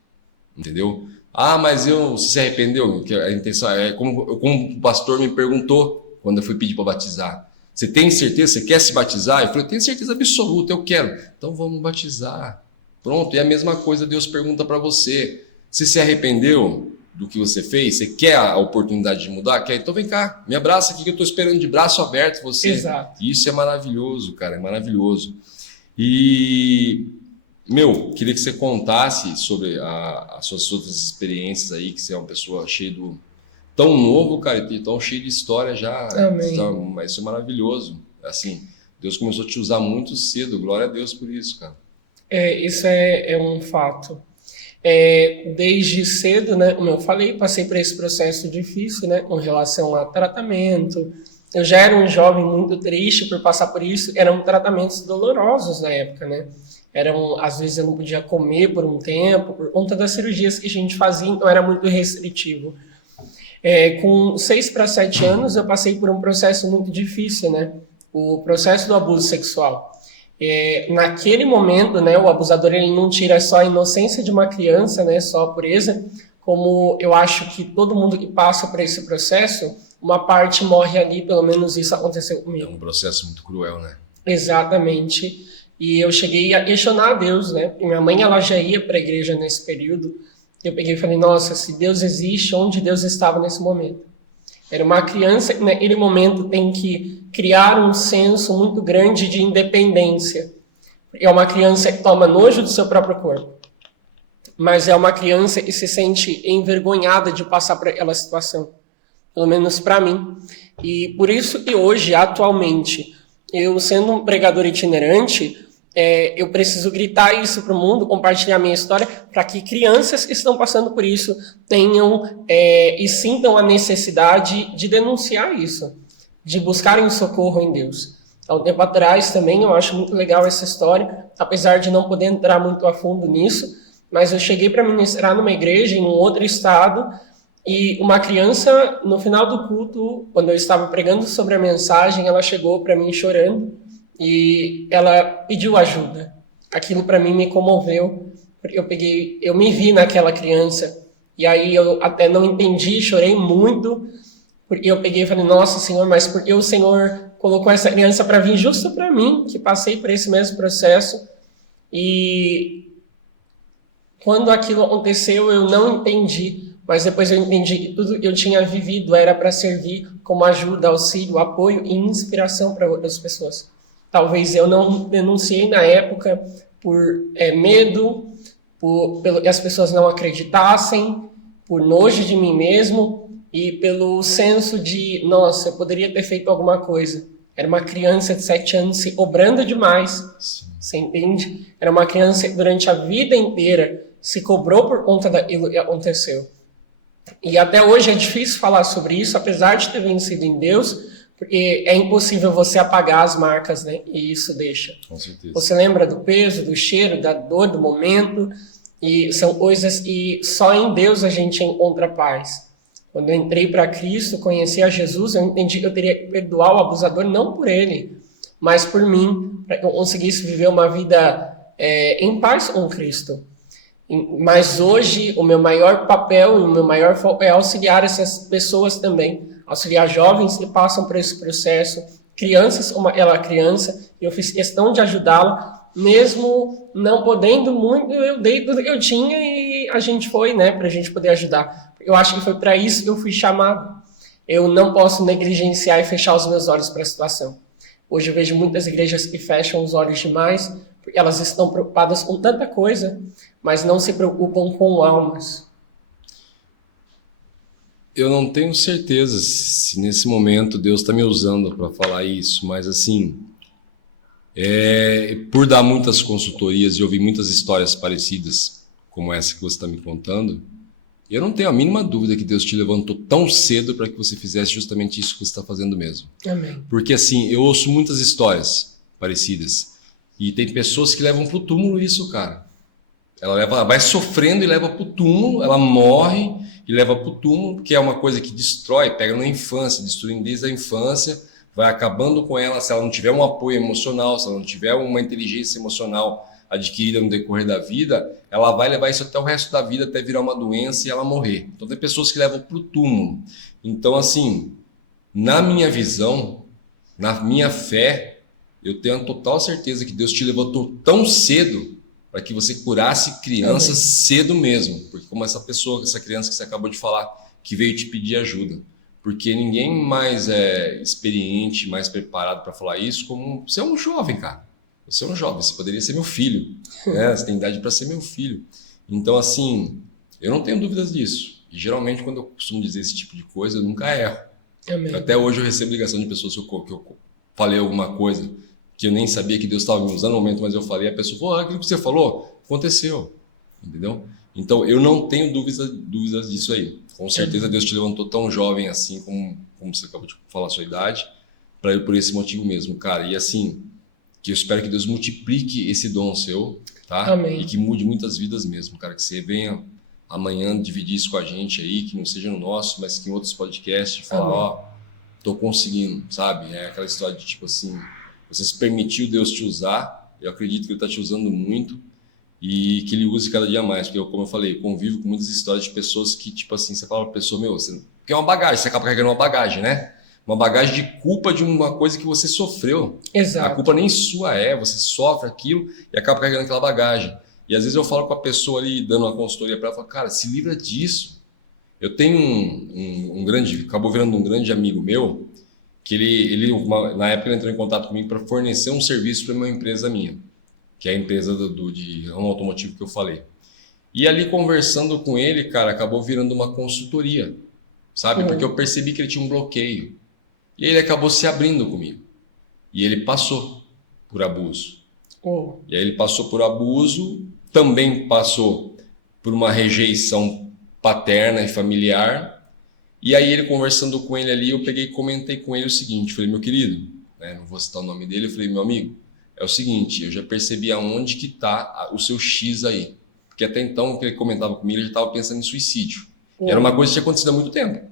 Entendeu? Ah, mas você se arrependeu? A intenção é como o pastor me perguntou quando eu fui pedir para batizar. Você tem certeza? Você quer se batizar? Eu falei, eu tenho certeza absoluta, eu quero. Então vamos batizar. Pronto, e a mesma coisa Deus pergunta para você. Você se arrependeu do que você fez? Você quer a oportunidade de mudar? Quer? Então vem cá, me abraça aqui que eu estou esperando de braço aberto você. Exato. Isso é maravilhoso, cara, é maravilhoso. E... queria que você contasse sobre as suas outras experiências aí, que você é uma pessoa tão novo, cara, e tão cheio de história já. Amém. Mas isso é maravilhoso. Assim, Deus começou a te usar muito cedo, glória a Deus por isso, cara. Isso é um fato. Desde cedo, né, como eu falei, passei por esse processo difícil, né, com relação a tratamento. Eu já era um jovem muito triste por passar por isso, eram tratamentos dolorosos na época, né? Às vezes eu não podia comer por um tempo, por conta das cirurgias que a gente fazia, então era muito restritivo. Com 6 para 7 anos eu passei por um processo muito difícil, né? O processo do abuso sexual. Naquele momento, né, o abusador ele não tira só a inocência de uma criança, né, só a pureza, como eu acho que todo mundo que passa por esse processo, uma parte morre ali, pelo menos isso aconteceu comigo. É um processo muito cruel, né? Exatamente. E eu cheguei a questionar a Deus, né? Porque minha mãe, ela já ia para a igreja nesse período. Eu peguei e falei, nossa, se Deus existe, onde Deus estava nesse momento? Era uma criança que naquele momento tem que criar um senso muito grande de independência. É uma criança que toma nojo do seu próprio corpo. Mas é uma criança que se sente envergonhada de passar por aquela situação. Pelo menos para mim. E por isso que hoje, atualmente, eu sendo um pregador itinerante, eu preciso gritar isso para o mundo, compartilhar minha história, para que crianças que estão passando por isso tenham e sintam a necessidade de denunciar isso, de buscarem socorro em Deus. Há um tempo atrás também, eu acho muito legal essa história, apesar de não poder entrar muito a fundo nisso, mas eu cheguei para ministrar numa igreja em um outro estado, e uma criança, no final do culto, quando eu estava pregando sobre a mensagem, ela chegou para mim chorando, e ela pediu ajuda. Aquilo para mim me comoveu, porque eu me vi naquela criança, e aí eu até não entendi, chorei muito, porque eu peguei e falei, nossa Senhor, mas por que o Senhor colocou essa criança para vir justo para mim, que passei por esse mesmo processo? E quando aquilo aconteceu, eu não entendi, mas depois eu entendi que tudo que eu tinha vivido era para servir como ajuda, auxílio, apoio e inspiração para outras pessoas. Talvez eu não denunciei na época por medo, pelo que as pessoas não acreditassem, por nojo de mim mesmo e pelo senso de, nossa, eu poderia ter feito alguma coisa. Era uma criança de 7 anos se cobrando demais, você entende? Era uma criança que durante a vida inteira se cobrou por conta daquilo que aconteceu. E até hoje é difícil falar sobre isso, apesar de ter vencido em Deus, porque é impossível você apagar as marcas, né? E isso deixa. Com certeza. Você lembra do peso, do cheiro, da dor, do momento, e são coisas que só em Deus a gente encontra paz. Quando eu entrei para Cristo, conheci a Jesus, eu entendi que eu teria que perdoar o abusador, não por ele, mas por mim, para que eu conseguisse viver uma vida em paz com Cristo. Mas hoje, o meu maior papel e o meu maior foco é auxiliar essas pessoas também, auxiliar jovens que passam por esse processo, crianças, ela é criança, e eu fiz questão de ajudá-la, mesmo não podendo muito, eu dei tudo que eu tinha e a gente foi, né, para a gente poder ajudar. Eu acho que foi para isso que eu fui chamado. Eu não posso negligenciar e fechar os meus olhos para a situação. Hoje eu vejo muitas igrejas que fecham os olhos demais, porque elas estão preocupadas com tanta coisa, mas não se preocupam com almas. Eu não tenho certeza se nesse momento Deus está me usando para falar isso, mas assim, por dar muitas consultorias e ouvir muitas histórias parecidas, como essa que você está me contando, eu não tenho a mínima dúvida que Deus te levantou tão cedo para que você fizesse justamente isso que você está fazendo mesmo. Amém. Porque assim, eu ouço muitas histórias parecidas e tem pessoas que levam para o túmulo isso, cara. Ela vai sofrendo e leva para o túmulo, ela morre e leva para o túmulo, que é uma coisa que destrói, pega na infância, destruindo desde a infância, vai acabando com ela se ela não tiver um apoio emocional, se ela não tiver uma inteligência emocional adquirida no decorrer da vida, ela vai levar isso até o resto da vida, até virar uma doença e ela morrer. Então tem pessoas que levam para o túmulo. Então assim, na minha visão, na minha fé, eu tenho a total certeza que Deus te levantou tão cedo para que você curasse crianças cedo mesmo. Porque como essa pessoa, essa criança que você acabou de falar, que veio te pedir ajuda. Porque ninguém mais é experiente, mais preparado para falar isso, como você é um jovem, cara. Você é um jovem, você poderia ser meu filho, né? Você tem idade para ser meu filho. Então, assim, eu não tenho dúvidas disso. E geralmente, quando eu costumo dizer esse tipo de coisa, eu nunca erro. Amém. Até hoje eu recebo ligação de pessoas que eu falei alguma coisa que eu nem sabia que Deus estava me usando no momento, mas eu falei, a pessoa falou, aquilo que você falou, aconteceu. Entendeu? Então, eu não tenho dúvidas disso aí. Com certeza, Deus te levantou tão jovem assim, como você acabou de falar a sua idade, por esse motivo mesmo, cara. E assim, que eu espero que Deus multiplique esse dom seu, tá? Amém. E que mude muitas vidas mesmo, cara. Que você venha amanhã dividir isso com a gente aí, que não seja no nosso, mas que em outros podcasts, falar, ó, tô conseguindo, sabe? É aquela história de tipo assim, você se permitiu Deus te usar, eu acredito que Ele está te usando muito e que Ele use cada dia mais, porque como eu falei, eu convivo com muitas histórias de pessoas que, tipo assim, você fala pra pessoa, meu, porque é uma bagagem, você acaba carregando uma bagagem, né? Uma bagagem de culpa de uma coisa que você sofreu. Exato. A culpa nem sua você sofre aquilo e acaba carregando aquela bagagem. E às vezes eu falo com a pessoa ali, dando uma consultoria para ela, falo, cara, se livra disso. Eu tenho acabou virando um grande amigo meu, que na época ele entrou em contato comigo para fornecer um serviço para uma empresa minha, que é a empresa de ramo automotivo que eu falei. E ali conversando com ele, cara, acabou virando uma consultoria, sabe? Porque eu percebi que ele tinha um bloqueio. E ele acabou se abrindo comigo. E ele passou por abuso. E aí ele passou por abuso, também passou por uma rejeição paterna e familiar. E aí ele conversando com ele ali, eu peguei e comentei com ele o seguinte, falei, meu querido, né, não vou citar o nome dele, eu falei, meu amigo, é o seguinte, eu já percebi aonde que está o seu X aí. Porque até então, que ele comentava comigo, ele já estava pensando em suicídio. E era uma coisa que tinha acontecido há muito tempo.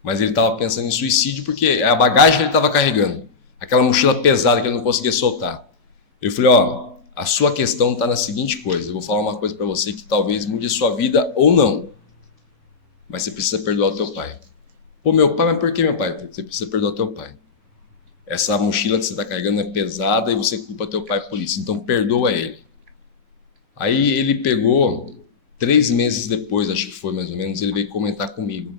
Mas ele estava pensando em suicídio porque é a bagagem que ele estava carregando. Aquela mochila pesada que ele não conseguia soltar. Eu falei, ó, a sua questão está na seguinte coisa. Eu vou falar uma coisa para você que talvez mude a sua vida ou não. Mas você precisa perdoar o teu pai. Pô, meu pai, mas por que meu pai? Porque você precisa perdoar o teu pai. Essa mochila que você está carregando é pesada e você culpa teu pai por isso. Então perdoa ele. Aí ele pegou, 3 meses depois, acho que foi mais ou menos, ele veio comentar comigo.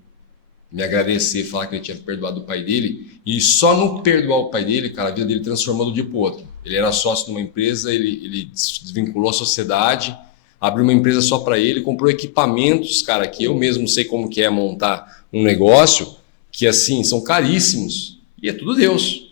Me agradecer, falar que ele tinha perdoado o pai dele. E só no perdoar o pai dele, cara, a vida dele transformou de um dia pro outro. Ele era sócio de uma empresa, ele desvinculou a sociedade, abriu uma empresa só para ele, comprou equipamentos, cara, que eu mesmo sei como que é montar um negócio, que assim, são caríssimos. E é tudo Deus.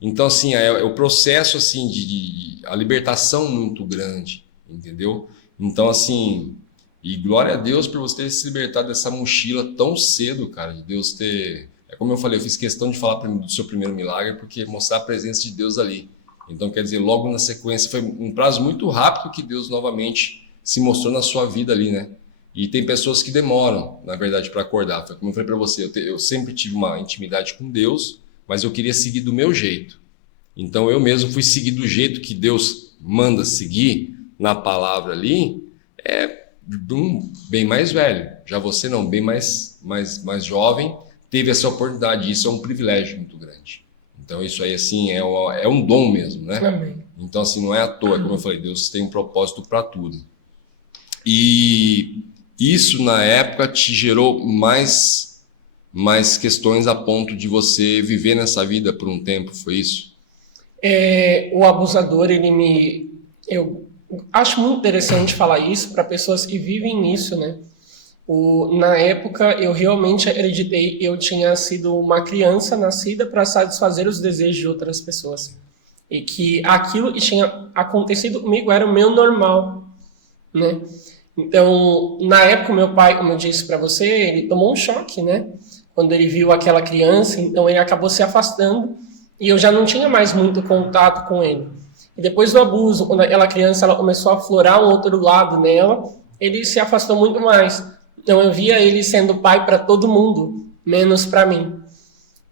Então, assim, é o processo, assim, de a libertação muito grande, entendeu? Então, assim... E glória a Deus por você ter se libertado dessa mochila tão cedo, cara, de Deus ter... É como eu falei, eu fiz questão de falar do seu primeiro milagre, porque mostrar a presença de Deus ali. Então, quer dizer, logo na sequência, foi um prazo muito rápido que Deus novamente se mostrou na sua vida ali, né? E tem pessoas que demoram, na verdade, para acordar. Foi como eu falei para você, eu sempre tive uma intimidade com Deus, mas eu queria seguir do meu jeito. Então, eu mesmo fui seguir do jeito que Deus manda seguir na palavra ali, de um bem mais velho. Já você não, bem mais jovem, teve essa oportunidade. Isso é um privilégio muito grande. Então isso aí, assim, é um dom mesmo, né? Amém. Então, assim, não é à toa, como eu falei, Deus tem um propósito para tudo. E isso, na época, te gerou mais questões a ponto de você viver nessa vida por um tempo, foi isso? O abusador, eu acho muito interessante falar isso para pessoas que vivem nisso, né? Na época, eu realmente acreditei que eu tinha sido uma criança nascida para satisfazer os desejos de outras pessoas. E que aquilo que tinha acontecido comigo era o meu normal, né? Então, na época, meu pai, como eu disse para você, ele tomou um choque, né? Quando ele viu aquela criança, então ele acabou se afastando e eu já não tinha mais muito contato com ele. E depois do abuso, quando aquela criança ela começou a aflorar um outro lado nela, ele se afastou muito mais. Então, eu via ele sendo pai para todo mundo, menos para mim.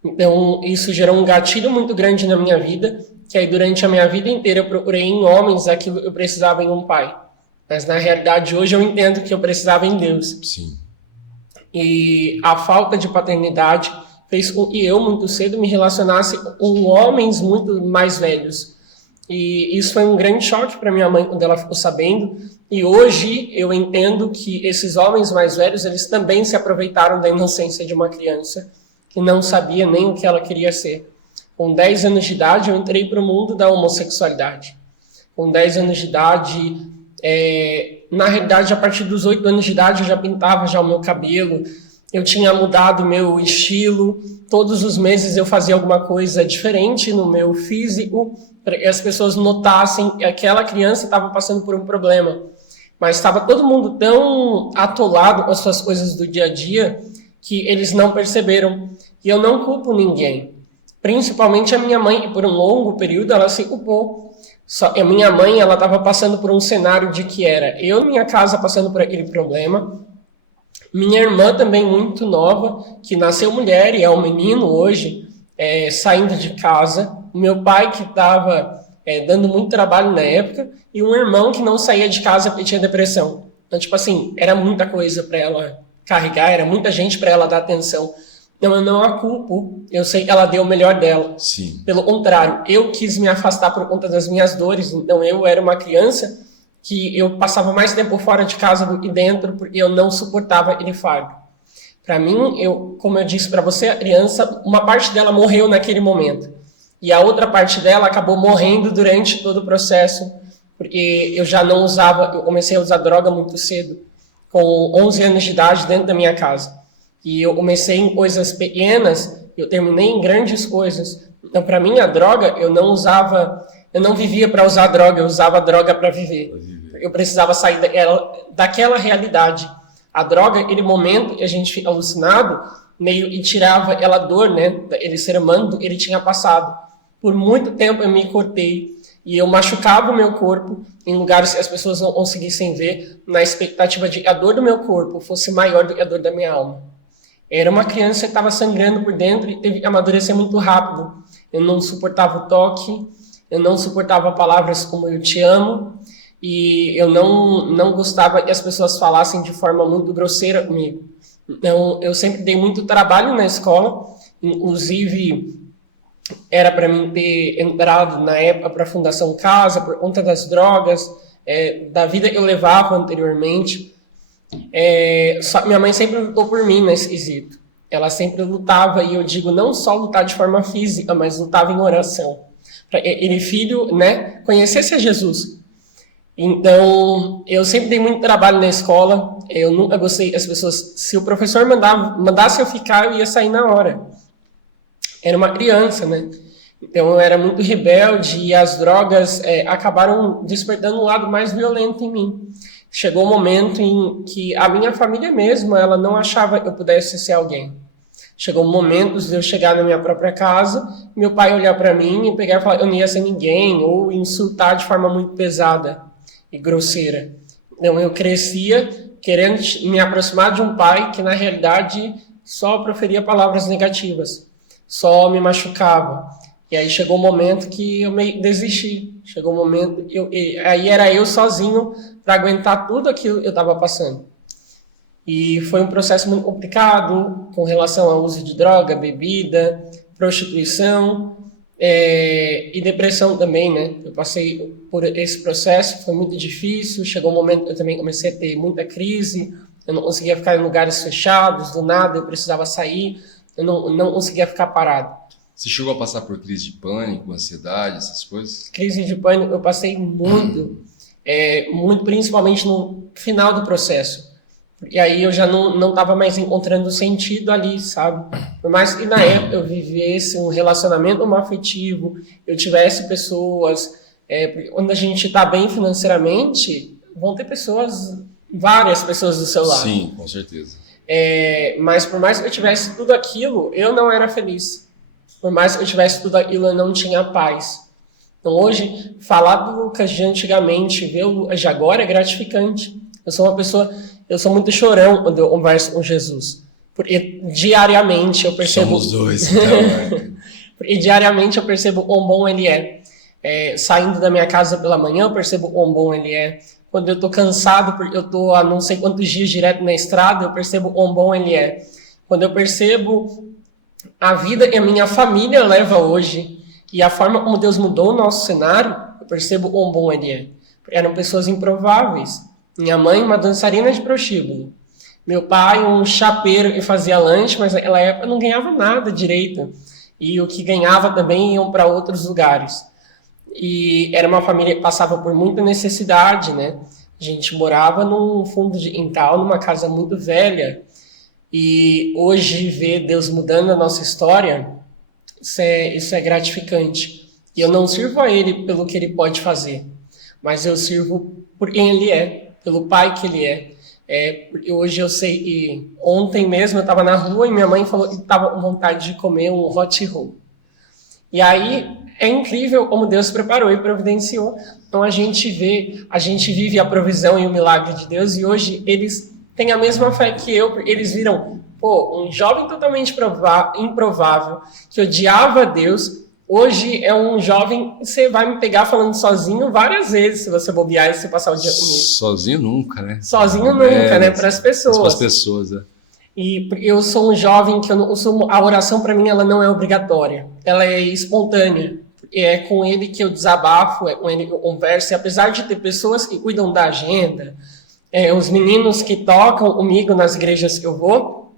Então, isso gerou um gatilho muito grande na minha vida, que aí durante a minha vida inteira eu procurei em homens aquilo que eu precisava em um pai. Mas na realidade hoje eu entendo que eu precisava em Deus. Sim. E a falta de paternidade fez com que eu muito cedo me relacionasse com homens muito mais velhos. E isso foi um grande choque para minha mãe quando ela ficou sabendo. E hoje eu entendo que esses homens mais velhos, eles também se aproveitaram da inocência de uma criança que não sabia nem o que ela queria ser. Com 10 anos de idade eu entrei para o mundo da homossexualidade. Com 10 anos de idade... na realidade, a partir dos 8 anos de idade eu já pintava já o meu cabelo, eu tinha mudado o meu estilo, todos os meses eu fazia alguma coisa diferente no meu físico, para que as pessoas notassem que aquela criança estava passando por um problema. Mas estava todo mundo tão atolado com as suas coisas do dia a dia que eles não perceberam. E eu não culpo ninguém, principalmente a minha mãe, que por um longo período ela se culpou. A minha mãe, ela estava passando por um cenário de que era eu, minha casa, passando por aquele problema. Minha irmã também muito nova, que nasceu mulher e é um menino hoje, saindo de casa. Meu pai que estava dando muito trabalho na época. E um irmão que não saía de casa porque tinha depressão. Então, tipo assim, era muita coisa para ela carregar, era muita gente para ela dar atenção. Então eu não a culpo, eu sei que ela deu o melhor dela. Sim. Pelo contrário, eu quis me afastar por conta das minhas dores, então eu era uma criança que eu passava mais tempo fora de casa do que dentro, porque eu não suportava aquele fardo. Para mim, como eu disse para você, a criança, uma parte dela morreu naquele momento, e a outra parte dela acabou morrendo durante todo o processo, porque eu já não usava, eu comecei a usar droga muito cedo, com 11 anos de idade dentro da minha casa. E eu comecei em coisas pequenas, eu terminei em grandes coisas. Então, para mim, a droga, eu não vivia para usar droga, eu usava a droga para viver. Eu precisava sair daquela realidade. A droga, aquele momento que a gente fica alucinado, meio que tirava aquela dor, né, daquele ser humano que ele tinha passado. Por muito tempo eu me cortei e eu machucava o meu corpo em lugares que as pessoas não conseguissem ver, na expectativa de que a dor do meu corpo fosse maior do que a dor da minha alma. Era uma criança que estava sangrando por dentro e teve que amadurecer muito rápido. Eu não suportava o toque, eu não suportava palavras como eu te amo, e eu não gostava que as pessoas falassem de forma muito grosseira comigo. Então, eu sempre dei muito trabalho na escola, inclusive era para mim ter entrado na época para a Fundação Casa, por conta das drogas, da vida que eu levava anteriormente. Minha mãe sempre lutou por mim nesse quesito. Ela sempre lutava, e eu digo não só lutar de forma física, mas lutava em oração. Para ele, filho, né, conhecesse a Jesus. Então, eu sempre dei muito trabalho na escola. Eu nunca gostei as pessoas... Se o professor mandasse eu ficar, eu ia sair na hora. Era uma criança, né? Então, eu era muito rebelde e as drogas acabaram despertando um lado mais violento em mim. Chegou um momento em que a minha família mesmo, ela não achava que eu pudesse ser alguém. Chegou um momento de eu chegar na minha própria casa, meu pai olhar para mim e pegar e falar que eu não ia ser ninguém, ou insultar de forma muito pesada e grosseira. Então eu crescia querendo me aproximar de um pai que na realidade só proferia palavras negativas, só me machucava. E aí chegou um momento que eu meio desisti. Chegou um momento, aí era eu sozinho para aguentar tudo aquilo que eu estava passando. E foi um processo muito complicado com relação ao uso de droga, bebida, prostituição. E depressão também, né? Eu passei por esse processo, foi muito difícil. Chegou um momento que eu também comecei a ter muita crise. Eu não conseguia ficar em lugares fechados, do nada, eu precisava sair. Eu não conseguia ficar parado. Você chegou a passar por crise de pânico, ansiedade, essas coisas? Crise de pânico eu passei muito, muito principalmente no final do processo. E aí eu já não estava mais encontrando sentido ali, sabe? Por mais que na época eu vivesse um relacionamento afetivo, eu tivesse pessoas... quando a gente está bem financeiramente, vão ter pessoas, várias pessoas do seu lado. Sim, com certeza. Mas por mais que eu tivesse tudo aquilo, eu não era feliz. Por mais que eu tivesse tudo aquilo, eu não tinha paz. Então hoje, falar do Lucas de antigamente, ver o Lucas de agora é gratificante. Eu sou muito chorão quando eu converso com Jesus. Porque diariamente eu percebo... Somos dois, então, né? Porque diariamente eu percebo o quão bom ele é. Saindo da minha casa pela manhã, eu percebo o quão bom ele é. Quando eu estou cansado, porque eu estou há não sei quantos dias direto na estrada, eu percebo o quão bom ele é. Quando eu percebo a vida que a minha família leva hoje e a forma como Deus mudou o nosso cenário, eu percebo o quão bom ele é. Eram pessoas improváveis. Minha mãe, uma dançarina de prostíbulo. Meu pai, um chapeiro que fazia lanche, mas naquela época não ganhava nada direito. E o que ganhava também iam para outros lugares. E era uma família que passava por muita necessidade, né? A gente morava num fundo de quintal, numa casa muito velha. E hoje ver Deus mudando a nossa história, isso é gratificante. E eu não sirvo a Ele pelo que Ele pode fazer, mas eu sirvo por quem Ele é, pelo Pai que Ele é. Porque hoje eu sei que ontem mesmo eu estava na rua e minha mãe falou que estava com vontade de comer um hot roll. E aí é incrível como Deus preparou e providenciou. Então a gente vive a provisão e o milagre de Deus, e hoje eles têm a mesma fé que eu, porque eles viram, um jovem totalmente improvável, que odiava a Deus, hoje é um jovem que você vai me pegar falando sozinho várias vezes, se você bobear e se passar o dia comigo. Sozinho nunca, né? Sozinho nunca, né? Para as pessoas. Para as pessoas, E eu sou um jovem que a oração para mim ela não é obrigatória, ela é espontânea. É com ele que eu desabafo, é com ele que eu converso, e apesar de ter pessoas que cuidam da agenda, os meninos que tocam comigo nas igrejas que eu vou,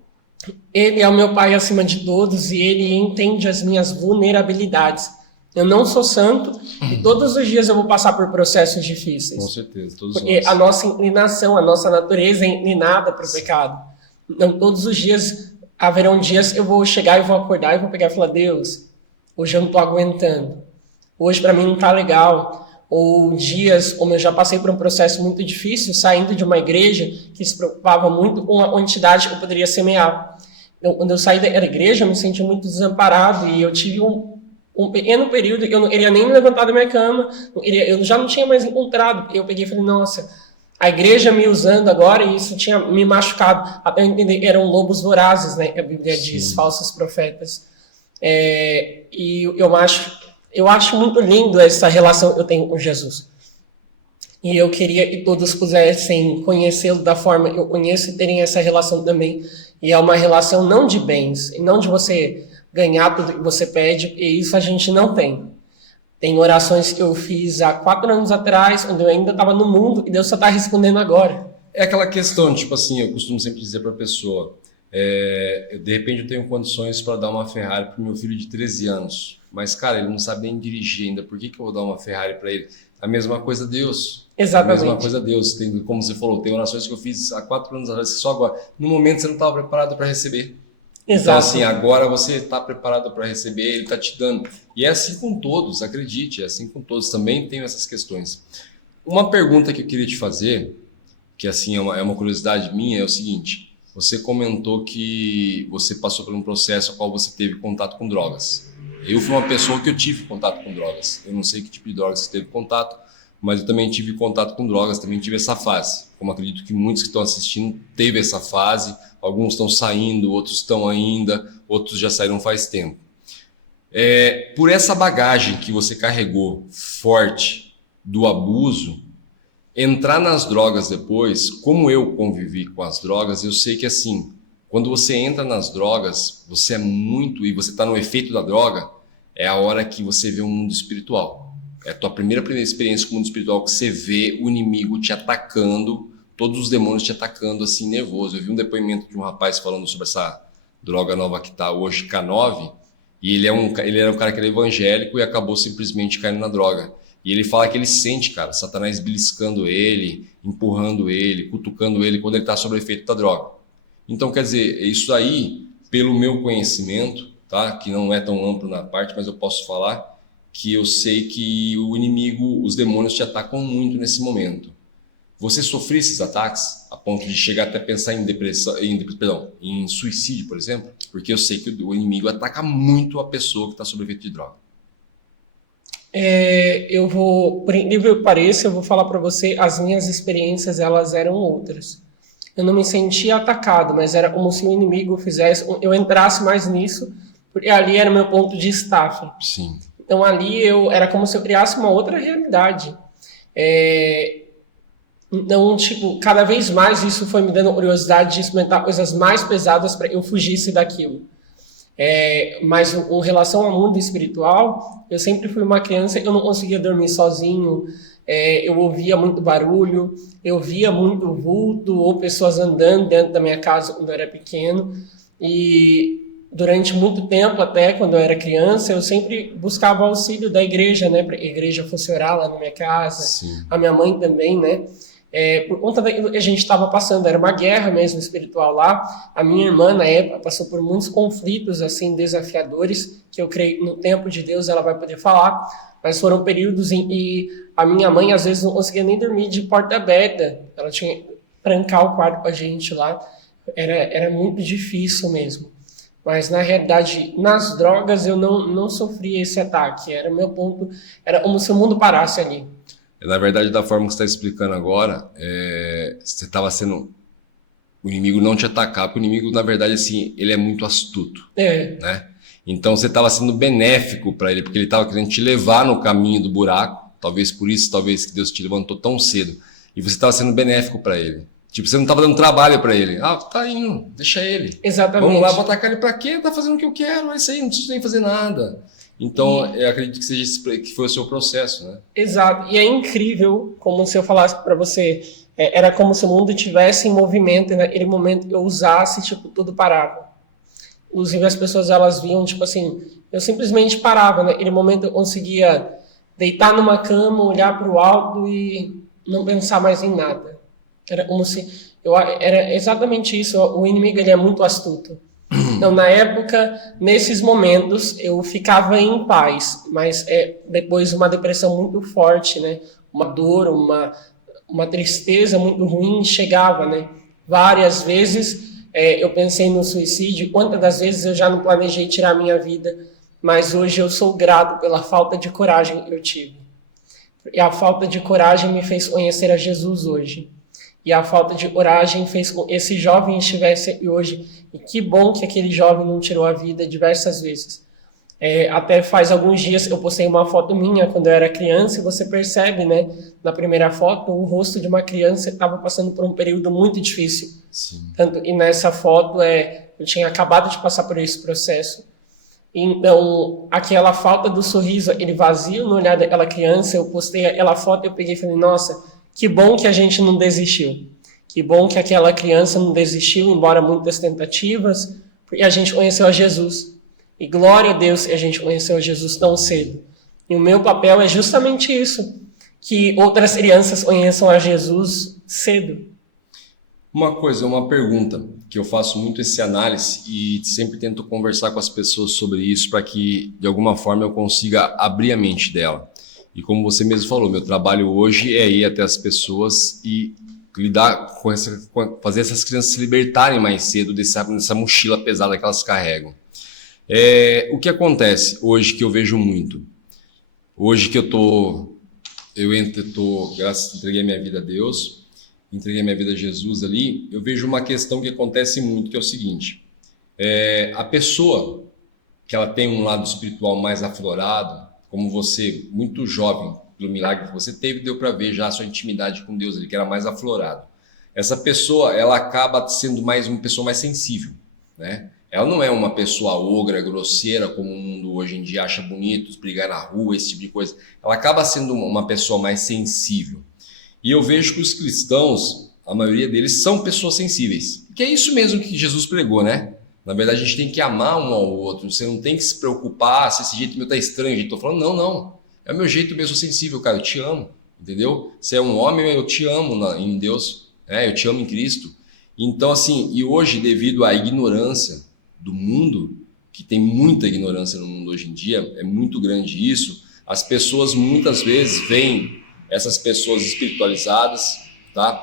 ele é o meu pai acima de todos e ele entende as minhas vulnerabilidades. Eu não sou santo e todos os dias eu vou passar por processos difíceis. Com certeza, todos porque nós. A nossa inclinação, a nossa natureza é inclinada para o pecado. Então, todos os dias haverão dias que eu vou chegar e vou acordar e vou pegar e falar: Deus, hoje eu não estou aguentando. Hoje para mim não está legal. Ou dias, como eu já passei por um processo muito difícil, saindo de uma igreja que se preocupava muito com a quantidade que eu poderia semear. Então, quando eu saí da igreja, eu me senti muito desamparado e eu tive um pequeno período que eu não queria nem me levantar da minha cama, eu já não tinha mais encontrado. Eu peguei e falei: nossa, a igreja me usando agora, e isso tinha me machucado. Até eu entender que eram lobos vorazes, né? Que a Bíblia diz, falsos profetas. E eu acho muito lindo essa relação que eu tenho com Jesus. E eu queria que todos pudessem conhecê-lo da forma que eu conheço e terem essa relação também. E é uma relação não de bens, e não de você ganhar tudo que você pede, e isso a gente não tem. Tem orações que eu fiz há 4 anos atrás, quando eu ainda estava no mundo, e Deus só está respondendo agora. É aquela questão, tipo assim, eu costumo sempre dizer para a pessoa, de repente eu tenho condições para dar uma Ferrari para o meu filho de 13 anos, mas, cara, ele não sabe nem dirigir ainda, por que eu vou dar uma Ferrari para ele? A mesma coisa Deus. Exatamente. A mesma coisa Deus. Tem, como você falou, tem orações que eu fiz há 4 anos atrás, só agora. No momento você não estava preparado para receber. Exato. Então, assim, agora você está preparado para receber, ele está te dando. E é assim com todos, acredite, é assim com todos. Também tenho essas questões. Uma pergunta que eu queria te fazer, que assim é uma curiosidade minha, é o seguinte: você comentou que você passou por um processo ao qual você teve contato com drogas. Eu fui uma pessoa que eu tive contato com drogas. Eu não sei que tipo de drogas você teve contato, mas eu também tive contato com drogas, também tive essa fase. Como acredito que muitos que estão assistindo teve essa fase, alguns estão saindo, outros estão ainda, outros já saíram faz tempo. Por essa bagagem que você carregou forte do abuso, entrar nas drogas depois, como eu convivi com as drogas, eu sei que assim, quando você entra nas drogas, você é muito, e você está no efeito da droga, é a hora que você vê o mundo espiritual. É a tua primeira experiência com o mundo espiritual, que você vê o inimigo te atacando, todos os demônios te atacando assim, nervoso. Eu vi um depoimento de um rapaz falando sobre essa droga nova que está hoje, K9, e ele era um cara que era evangélico e acabou simplesmente caindo na droga. E ele fala que ele sente, cara, Satanás beliscando ele, empurrando ele, cutucando ele quando ele está sob o efeito da droga. Então, quer dizer, isso aí, pelo meu conhecimento, tá, que não é tão amplo na parte, mas eu posso falar que eu sei que o inimigo, os demônios te atacam muito nesse momento. Você sofreu esses ataques a ponto de chegar até a pensar em em suicídio, por exemplo? Porque eu sei que o inimigo ataca muito a pessoa que está sob efeito de droga. Por incrível que pareça, eu vou falar para você, as minhas experiências, elas eram outras. Eu não me sentia atacado, mas era como se o inimigo fizesse, eu entrasse mais nisso, porque ali era o meu ponto de estafa. Sim. Então ali era como se eu criasse uma outra realidade. Então, tipo, cada vez mais isso foi me dando curiosidade de experimentar coisas mais pesadas para eu fugisse daquilo. Mas em relação ao mundo espiritual, eu sempre fui uma criança que eu não conseguia dormir sozinho, eu ouvia muito barulho, eu via muito vulto ou pessoas andando dentro da minha casa quando eu era pequeno, e durante muito tempo, até quando eu era criança, eu sempre buscava auxílio da igreja, né, para a igreja fosse orar lá na minha casa. Sim. A minha mãe também, né, por conta daquilo que a gente estava passando, era uma guerra mesmo espiritual lá. A minha irmã, na época, passou por muitos conflitos assim desafiadores, que eu creio no tempo de Deus ela vai poder falar, mas foram períodos em que a minha mãe às vezes não conseguia nem dormir de porta aberta, ela tinha que trancar o quarto com a gente lá, era muito difícil mesmo. Mas na realidade, nas drogas eu não sofri esse ataque, era o meu ponto, era como se o mundo parasse ali. Na verdade, da forma que você está explicando agora, você estava sendo... O inimigo não te atacar, porque o inimigo, na verdade, assim, ele é muito astuto. Né? Então, você estava sendo benéfico para ele, porque ele estava querendo te levar no caminho do buraco. Talvez por isso, talvez que Deus te levantou tão cedo. E você estava sendo benéfico para ele. Tipo, você não estava dando trabalho para ele. Ah, tá indo, deixa ele. Exatamente. Vamos lá, vou atacar ele para quê? Tá fazendo o que eu quero, é isso aí, não preciso nem fazer nada. Então, eu acredito que foi o seu processo, né? Exato. E é incrível, como se eu falasse para você, era como se o mundo estivesse em movimento, e naquele momento que eu usasse, tipo, tudo parava. Inclusive, as pessoas, elas viam, tipo assim, eu simplesmente parava. Naquele momento eu conseguia deitar numa cama, olhar para o alto e não pensar mais em nada. Era como se... era exatamente isso. O inimigo, ele é muito astuto. Então, na época, nesses momentos, eu ficava em paz, mas depois uma depressão muito forte, né? Uma dor, uma tristeza muito ruim chegava, né? Várias vezes eu pensei no suicídio, quantas das vezes eu já não planejei tirar minha vida, mas hoje eu sou grato pela falta de coragem que eu tive. E a falta de coragem me fez conhecer a Jesus hoje. E a falta de coragem fez com que esse jovem estivesse aqui hoje. E que bom que aquele jovem não tirou a vida diversas vezes. Até faz alguns dias eu postei uma foto minha quando eu era criança e você percebe, né, na primeira foto, o rosto de uma criança estava passando por um período muito difícil. Sim. E nessa foto eu tinha acabado de passar por esse processo. Então, aquela falta do sorriso, aquele vazio no olhar daquela criança, eu postei aquela foto e eu peguei e falei, nossa, que bom que a gente não desistiu. Que bom que aquela criança não desistiu, embora muitas tentativas, porque a gente conheceu a Jesus. E glória a Deus que a gente conheceu a Jesus tão cedo. E o meu papel é justamente isso, que outras crianças conheçam a Jesus cedo. Uma pergunta, que eu faço muito essa análise e sempre tento conversar com as pessoas sobre isso para que, de alguma forma, eu consiga abrir a mente dela. E como você mesmo falou, meu trabalho hoje é ir até as pessoas e lidar fazer essas crianças se libertarem mais cedo dessa mochila pesada que elas carregam. O que acontece hoje que eu vejo muito? Hoje que entreguei minha vida a Deus, entreguei minha vida a Jesus ali, eu vejo uma questão que acontece muito, que é o seguinte, a pessoa que ela tem um lado espiritual mais aflorado, como você, muito jovem, pelo milagre que você teve, deu para ver já a sua intimidade com Deus ali, que era mais aflorado. Essa pessoa, ela acaba sendo uma pessoa mais sensível, né? Ela não é uma pessoa ogra, grosseira, como o mundo hoje em dia acha bonito, brigar na rua, esse tipo de coisa. Ela acaba sendo uma pessoa mais sensível. E eu vejo que os cristãos, a maioria deles, são pessoas sensíveis. Que é isso mesmo que Jesus pregou, né? Na verdade, a gente tem que amar um ao outro. Você não tem que se preocupar se esse jeito meu tá estranho. Eu tô falando, não. É o meu jeito mesmo sensível, cara. Eu te amo, entendeu? Você é um homem, eu te amo em Deus. Eu te amo em Cristo. Então, assim, e hoje, devido à ignorância do mundo, que tem muita ignorância no mundo hoje em dia, é muito grande isso, as pessoas muitas vezes veem essas pessoas espiritualizadas, tá?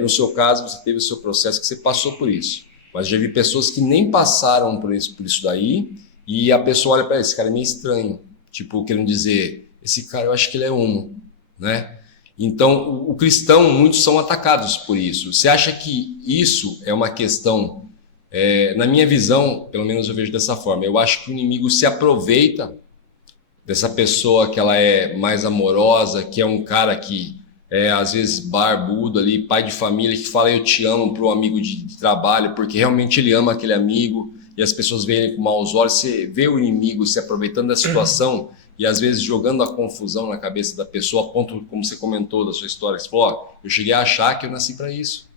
No seu caso, você teve o seu processo que você passou por isso. Mas já vi pessoas que nem passaram por isso daí, e a pessoa olha para esse cara é meio estranho, tipo, querendo dizer, esse cara eu acho que ele é homo, né? Então, o cristão, muitos são atacados por isso. Você acha que isso é uma questão, na minha visão, pelo menos eu vejo dessa forma, eu acho que o inimigo se aproveita dessa pessoa que ela é mais amorosa, que é um cara que às vezes barbudo ali, pai de família, que fala eu te amo para o amigo de trabalho, porque realmente ele ama aquele amigo, e as pessoas veem ele com maus olhos. Você vê o inimigo se aproveitando da situação e às vezes jogando a confusão na cabeça da pessoa, a ponto, como você comentou da sua história, você falou, eu cheguei a achar que eu nasci para isso,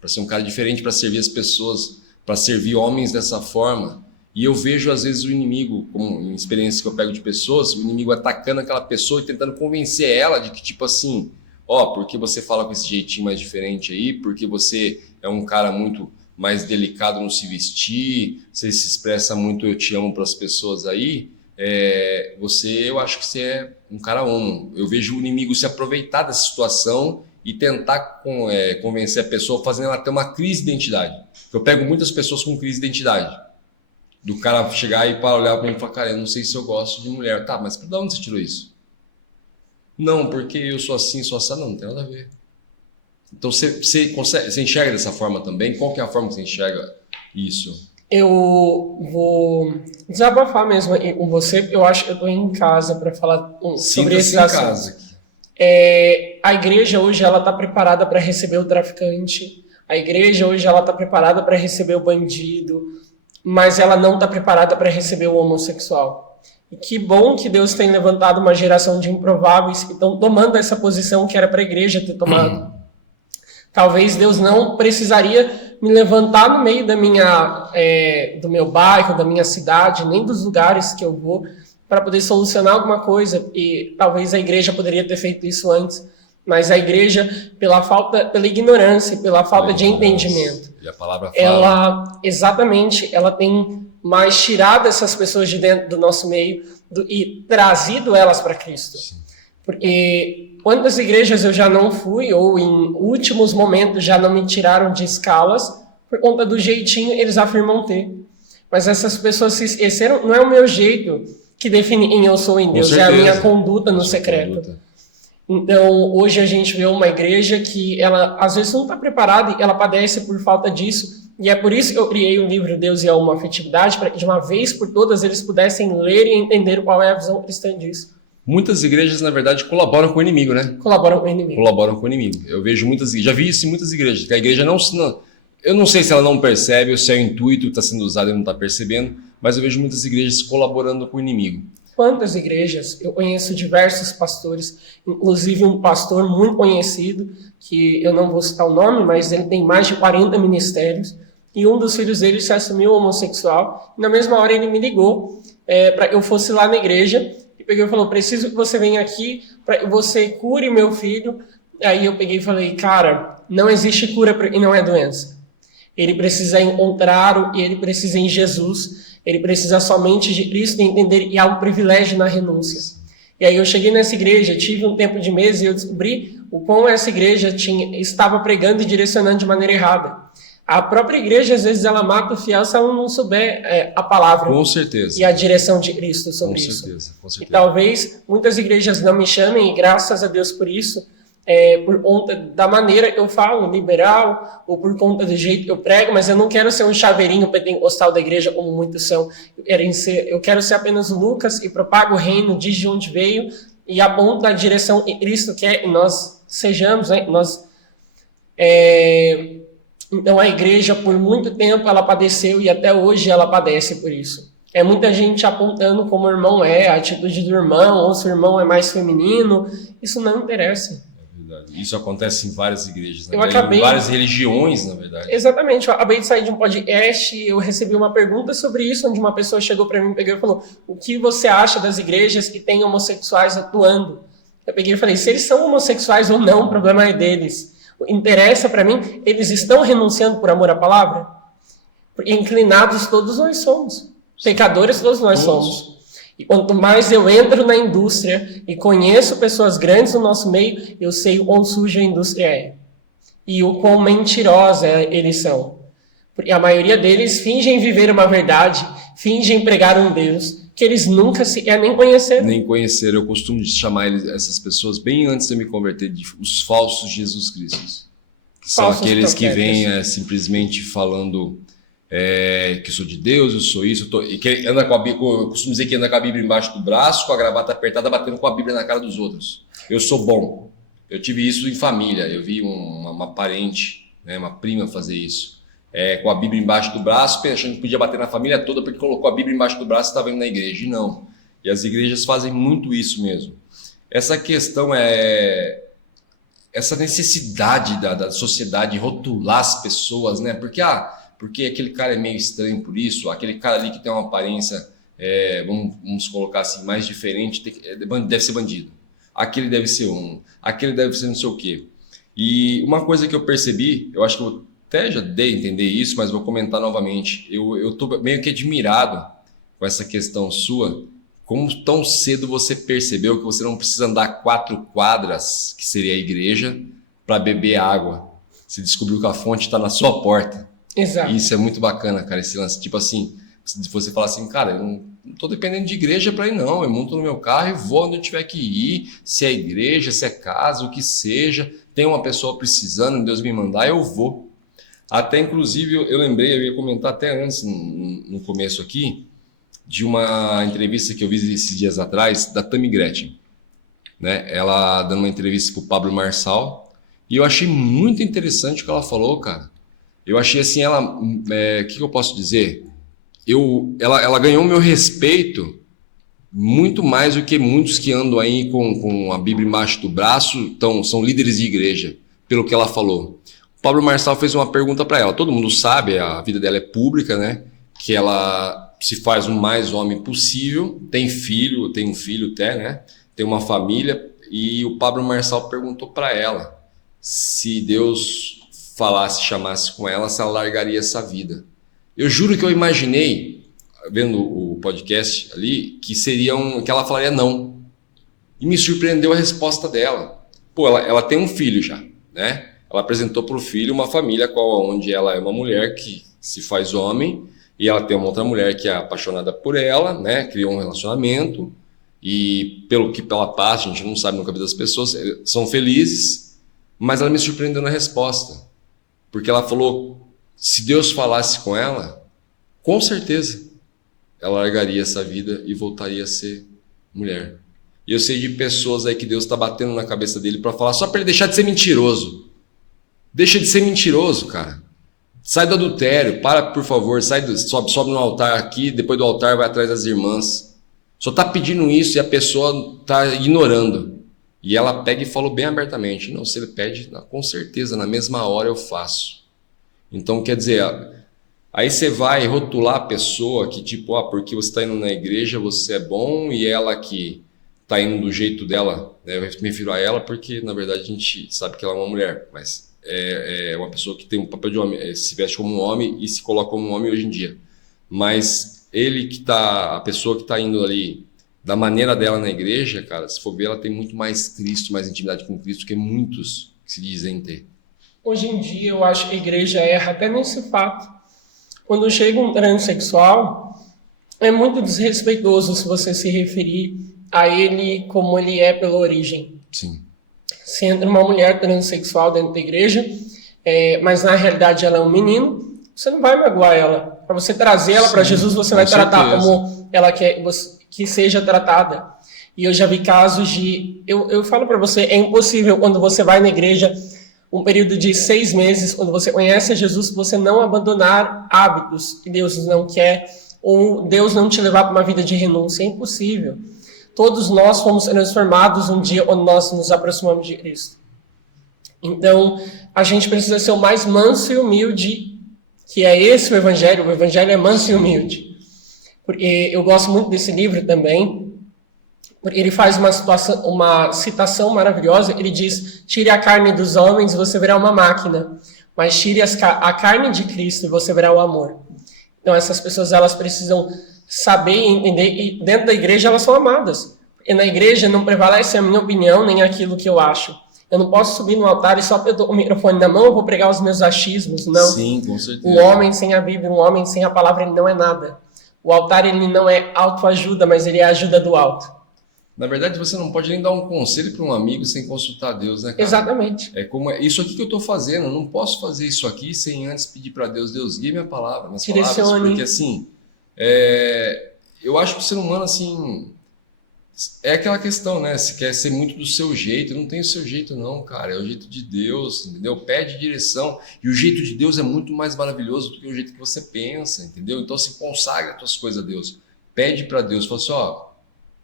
para ser um cara diferente, para servir as pessoas, para servir homens dessa forma. E eu vejo às vezes o inimigo, como em experiências que eu pego de pessoas, o inimigo atacando aquela pessoa e tentando convencer ela de que, tipo assim, porque você fala com esse jeitinho mais diferente aí, porque você é um cara muito mais delicado no se vestir, você se expressa muito eu te amo para as pessoas aí, eu acho que você é um cara homo. Eu vejo o inimigo se aproveitar dessa situação e tentar convencer a pessoa, fazendo ela ter uma crise de identidade. Eu pego muitas pessoas com crise de identidade. Do cara chegar e para olhar para mim e falar, cara, eu não sei se eu gosto de mulher. Tá, mas de onde você tirou isso? Não, porque eu sou assim, não tem nada a ver. Então você enxerga dessa forma também? Qual que é a forma que você enxerga isso? Eu vou desabafar mesmo com você. Eu acho que eu estou em casa para falar sobre esse assunto. A igreja hoje ela está preparada para receber o traficante. A igreja hoje ela está preparada para receber o bandido, mas ela não está preparada para receber o homossexual. E que bom que Deus tem levantado uma geração de improváveis que estão tomando essa posição que era para a igreja ter tomado. Talvez Deus não precisaria me levantar no meio do meu bairro, da minha cidade, nem dos lugares que eu vou, para poder solucionar alguma coisa. E talvez a igreja poderia ter feito isso antes, mas a igreja, pela ignorância, pela falta de entendimento, e a palavra fala, ela tem mais tirado essas pessoas de dentro do nosso meio e trazido elas para Cristo. Sim. Porque quantas igrejas eu já não fui, ou em últimos momentos já não me tiraram de escalas, por conta do jeitinho eles afirmam ter. Mas essas pessoas se esqueceram, não é o meu jeito que define quem eu sou em Deus, é a minha conduta no secreto. Então, hoje a gente vê uma igreja que ela às vezes não está preparada e ela padece por falta disso. E é por isso que eu criei o livro Deus e a Homoafetividade, para que de uma vez por todas eles pudessem ler e entender qual é a visão cristã disso. Muitas igrejas, na verdade, colaboram com o inimigo, né? Colaboram com o inimigo. Colaboram com o inimigo. Eu vejo já vi isso em muitas igrejas, que a igreja eu não sei se ela não percebe ou se é o intuito que está sendo usado e não está percebendo, mas eu vejo muitas igrejas colaborando com o inimigo. Quantas igrejas? Eu conheço diversos pastores, inclusive um pastor muito conhecido, que eu não vou citar o nome, mas ele tem mais de 40 ministérios, e um dos filhos dele se assumiu homossexual, e na mesma hora ele me ligou para que eu fosse lá na igreja, e peguei e falou, preciso que você venha aqui para que você cure meu filho. Aí eu peguei e falei, cara, não existe cura e não é doença. Ele precisa encontrar ele precisa em Jesus. Ele precisa somente de Cristo e entender que há um privilégio na renúncia. E aí eu cheguei nessa igreja, tive um tempo de mês e eu descobri o quão essa igreja estava pregando e direcionando de maneira errada. A própria igreja, às vezes, ela mata o fiel se ela não souber a palavra. Com certeza. E a direção de Cristo sobre isso. Com certeza. E talvez muitas igrejas não me chamem, e graças a Deus por isso, por conta da maneira que eu falo, liberal, ou por conta do jeito que eu prego, mas eu não quero ser um chaveirinho pentecostal da igreja, como muitos são. Eu quero ser apenas o Lucas e propago o reino, diz de onde veio, e aponta a direção que Cristo quer que nós sejamos, né? Então a igreja, por muito tempo, ela padeceu e até hoje ela padece por isso. É muita gente apontando como o irmão a atitude do irmão, ou se o irmão é mais feminino. Isso não interessa. Isso acontece em várias igrejas, né? Em várias religiões, na verdade. Exatamente. Eu acabei de sair de um podcast e eu recebi uma pergunta sobre isso, onde uma pessoa chegou para mim e falou: o que você acha das igrejas que têm homossexuais atuando? Eu peguei e falei: se eles são homossexuais ou não, o problema é deles. Interessa para mim, eles estão renunciando por amor à palavra? Porque inclinados todos nós somos. Pecadores todos nós somos. E quanto mais eu entro na indústria e conheço pessoas grandes no nosso meio, eu sei o quão suja a indústria é. E o quão mentirosa eles são. Porque a maioria deles fingem viver uma verdade, fingem pregar um Deus que eles nunca sequer nem conheceram. Nem conheceram. Eu costumo chamar essas pessoas, bem antes de eu me converter, de os falsos Jesus Cristos. Que são aqueles que vêm simplesmente falando... que eu sou de Deus, eu sou isso, e que anda com a Bíblia, eu costumo dizer que anda com a Bíblia embaixo do braço, com a gravata apertada, batendo com a Bíblia na cara dos outros. Eu sou bom. Eu tive isso em família, eu vi uma parente, né, uma prima fazer isso, com a Bíblia embaixo do braço, achando que podia bater na família toda porque colocou a Bíblia embaixo do braço e estava indo na igreja, e não. E as igrejas fazem muito isso mesmo. Essa questão essa necessidade da sociedade rotular as pessoas, né, porque aquele cara é meio estranho por isso, aquele cara ali que tem uma aparência, vamos colocar assim, mais diferente, deve ser bandido. Aquele deve ser aquele deve ser não sei o quê. E uma coisa que eu percebi, eu acho que eu até já dei a entender isso, mas vou comentar novamente. Eu estou meio que admirado com essa questão sua, como tão cedo você percebeu que você não precisa andar 4 quadras, que seria a igreja, para beber água. Você descobriu que a fonte está na sua porta. Exato. E isso é muito bacana, cara, esse lance. Tipo assim, se você falar assim, cara, eu não tô dependendo de igreja para ir, não. Eu monto no meu carro e vou onde eu tiver que ir. Se é igreja, se é casa, o que seja. Tem uma pessoa precisando, Deus me mandar, eu vou. Até, inclusive, eu lembrei, eu ia comentar até antes, no começo aqui, de uma entrevista que eu vi esses dias atrás, da Tammy Gretchen. Né? Ela dando uma entrevista pro Pablo Marçal. E eu achei muito interessante o que ela falou, cara. Eu achei assim, que eu posso dizer? Ela ganhou meu respeito muito mais do que muitos que andam aí com a Bíblia embaixo do braço, são líderes de igreja, pelo que ela falou. O Pablo Marçal fez uma pergunta para ela. Todo mundo sabe, a vida dela é pública, né? Que ela se faz o mais homem possível, tem um filho até, né? Tem uma família, e o Pablo Marçal perguntou para ela se Deus chamasse com ela, se ela largaria essa vida. Eu juro que eu imaginei, vendo o podcast ali, que ela falaria não. E me surpreendeu a resposta dela. Pô, ela tem um filho já, né? Ela apresentou para o filho uma família onde ela é uma mulher que se faz homem, e ela tem uma outra mulher que é apaixonada por ela, né? Criou um relacionamento, e pelo que ela passa, a gente não sabe nunca a vida das pessoas, são felizes, mas ela me surpreendeu na resposta. Porque ela falou, se Deus falasse com ela, com certeza ela largaria essa vida e voltaria a ser mulher. E eu sei de pessoas aí que Deus está batendo na cabeça dele para falar, só para ele deixar de ser mentiroso. Deixa de ser mentiroso, cara. Sai do adultério, por favor, sobe no altar aqui, depois do altar vai atrás das irmãs. Só está pedindo isso e a pessoa está ignorando. E ela pega e falou bem abertamente, não, se ele pede, com certeza, na mesma hora eu faço. Então, quer dizer, aí você vai rotular a pessoa que tipo, porque você está indo na igreja, você é bom, e ela que está indo do jeito dela, né? Eu me refiro a ela porque, na verdade, a gente sabe que ela é uma mulher, mas é uma pessoa que tem um papel de homem, se veste como um homem e se coloca como um homem hoje em dia. Mas a pessoa que está indo ali da maneira dela na igreja, cara, se for ver, ela tem muito mais Cristo, mais intimidade com Cristo que muitos que se dizem ter. Hoje em dia, eu acho que a igreja erra até nesse fato. Quando chega um transexual, é muito desrespeitoso se você se referir a ele como ele é pela origem. Sim. Se entra uma mulher transexual dentro da igreja, mas na realidade ela é um menino, você não vai magoar ela. Para você trazer ela para Jesus, você vai tratar como ela quer que seja tratada. E eu já vi casos de... Eu falo para você, é impossível quando você vai na igreja, um período de 6 meses, quando você conhece a Jesus, você não abandonar hábitos que Deus não quer, ou Deus não te levar para uma vida de renúncia. É impossível. Todos nós fomos transformados um dia quando nós nos aproximamos de Cristo. Então, a gente precisa ser o mais manso e humilde, que é esse o Evangelho. O Evangelho é manso e humilde. Porque eu gosto muito desse livro também, porque ele faz uma citação maravilhosa. Ele diz: tire a carne dos homens e você verá uma máquina, mas tire a carne de Cristo e você verá o amor. Então essas pessoas, elas precisam saber e entender, e dentro da igreja elas são amadas. E na igreja não prevalece a minha opinião nem aquilo que eu acho. Eu não posso subir no altar e só porque eu estou com o microfone na mão eu vou pregar os meus achismos, não. Sim, com certeza. O homem sem a Bíblia, um homem sem a palavra, ele não é nada. O altar, ele não é autoajuda, mas ele é a ajuda do alto. Na verdade, você não pode nem dar um conselho para um amigo sem consultar Deus, né, cara? Exatamente. É como isso aqui que eu estou fazendo. Eu não posso fazer isso aqui sem antes pedir para Deus: Deus, guie minha palavra, minhas palavras. Porque assim, eu acho que o ser humano, assim, é aquela questão, né? Se quer ser muito do seu jeito, não tem o seu jeito não, cara. É o jeito de Deus, entendeu? Pede direção. E o jeito de Deus é muito mais maravilhoso do que o jeito que você pensa, entendeu? Então, se consagra as tuas coisas a Deus. Pede para Deus. Fala assim,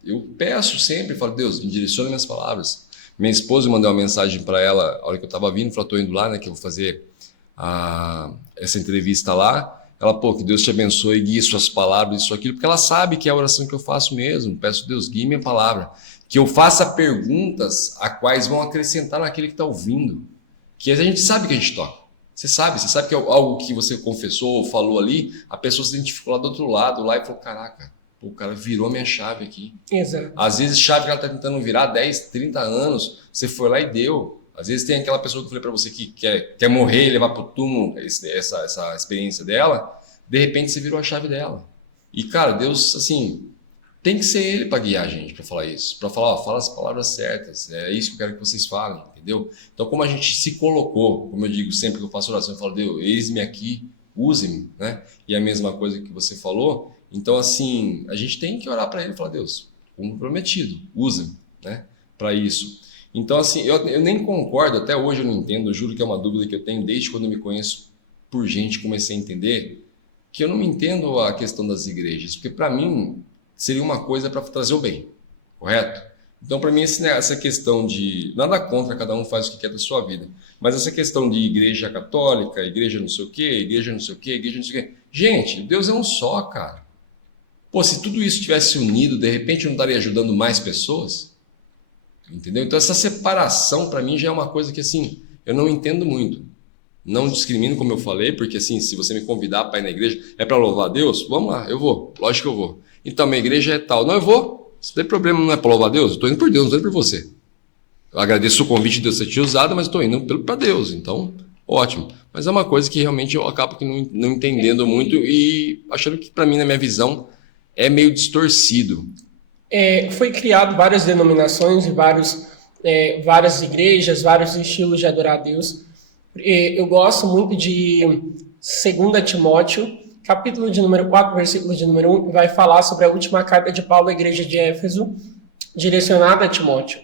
eu peço sempre, falo: Deus, me direciona minhas palavras. Minha esposa, eu mandei uma mensagem para ela, a hora que eu estava vindo, falou: estou indo lá, né, que eu vou fazer essa entrevista lá. Ela: pô, que Deus te abençoe, guie suas palavras, isso, aquilo, porque ela sabe que é a oração que eu faço mesmo. Peço: Deus, guie minha palavra. Que eu faça perguntas a quais vão acrescentar naquele que está ouvindo. Que a gente sabe que a gente toca. Você sabe que é algo que você confessou ou falou ali, a pessoa se identificou lá do outro lado, lá, e falou: caraca, o cara virou minha chave aqui. Exato. Às vezes chave que ela está tentando virar 10, 30 anos, você foi lá e deu. Às vezes tem aquela pessoa que eu falei para você que quer morrer e levar para o túmulo essa experiência dela, de repente você virou a chave dela. E cara, Deus, assim, tem que ser Ele para guiar a gente, para falar isso. Para falar: fala as palavras certas, é isso que eu quero que vocês falem, entendeu? Então, como a gente se colocou, como eu digo sempre que eu faço oração, eu falo: Deus, eis-me aqui, use-me, né? E a mesma coisa que você falou. Então, assim, a gente tem que orar para Ele e falar: Deus, como prometido, usa-me, né, para isso. Então, assim, eu nem concordo, até hoje eu não entendo, eu juro que é uma dúvida que eu tenho desde quando eu me conheço por gente, comecei a entender, que eu não entendo a questão das igrejas, porque para mim seria uma coisa para trazer o bem, correto? Então, para mim, essa questão de... Nada contra, cada um faz o que quer da sua vida, mas essa questão de igreja católica, igreja não sei o quê, igreja não sei o quê, igreja não sei o quê... Gente, Deus é um só, cara. Pô, se tudo isso tivesse unido, de repente eu não estaria ajudando mais pessoas? Entendeu? Então essa separação para mim já é uma coisa que, assim, eu não entendo muito. Não discrimino, como eu falei, porque assim, se você me convidar para ir na igreja, é para louvar a Deus? Vamos lá, eu vou, lógico que eu vou. Então minha igreja é tal. Não, eu vou. Se tem problema, não é para louvar a Deus, eu estou indo por Deus, não estou indo por você. Eu agradeço o convite de Deus ter te usado, mas estou indo para Deus, então ótimo. Mas é uma coisa que realmente eu acabo que não entendendo muito e achando que, para mim, na minha visão, é meio distorcido. Foi criado várias denominações e várias igrejas, vários estilos de adorar a Deus. Eu gosto muito de 2 Timóteo, capítulo de número 4, versículo de número 1, que vai falar sobre a última carta de Paulo à igreja de Éfeso, direcionada a Timóteo.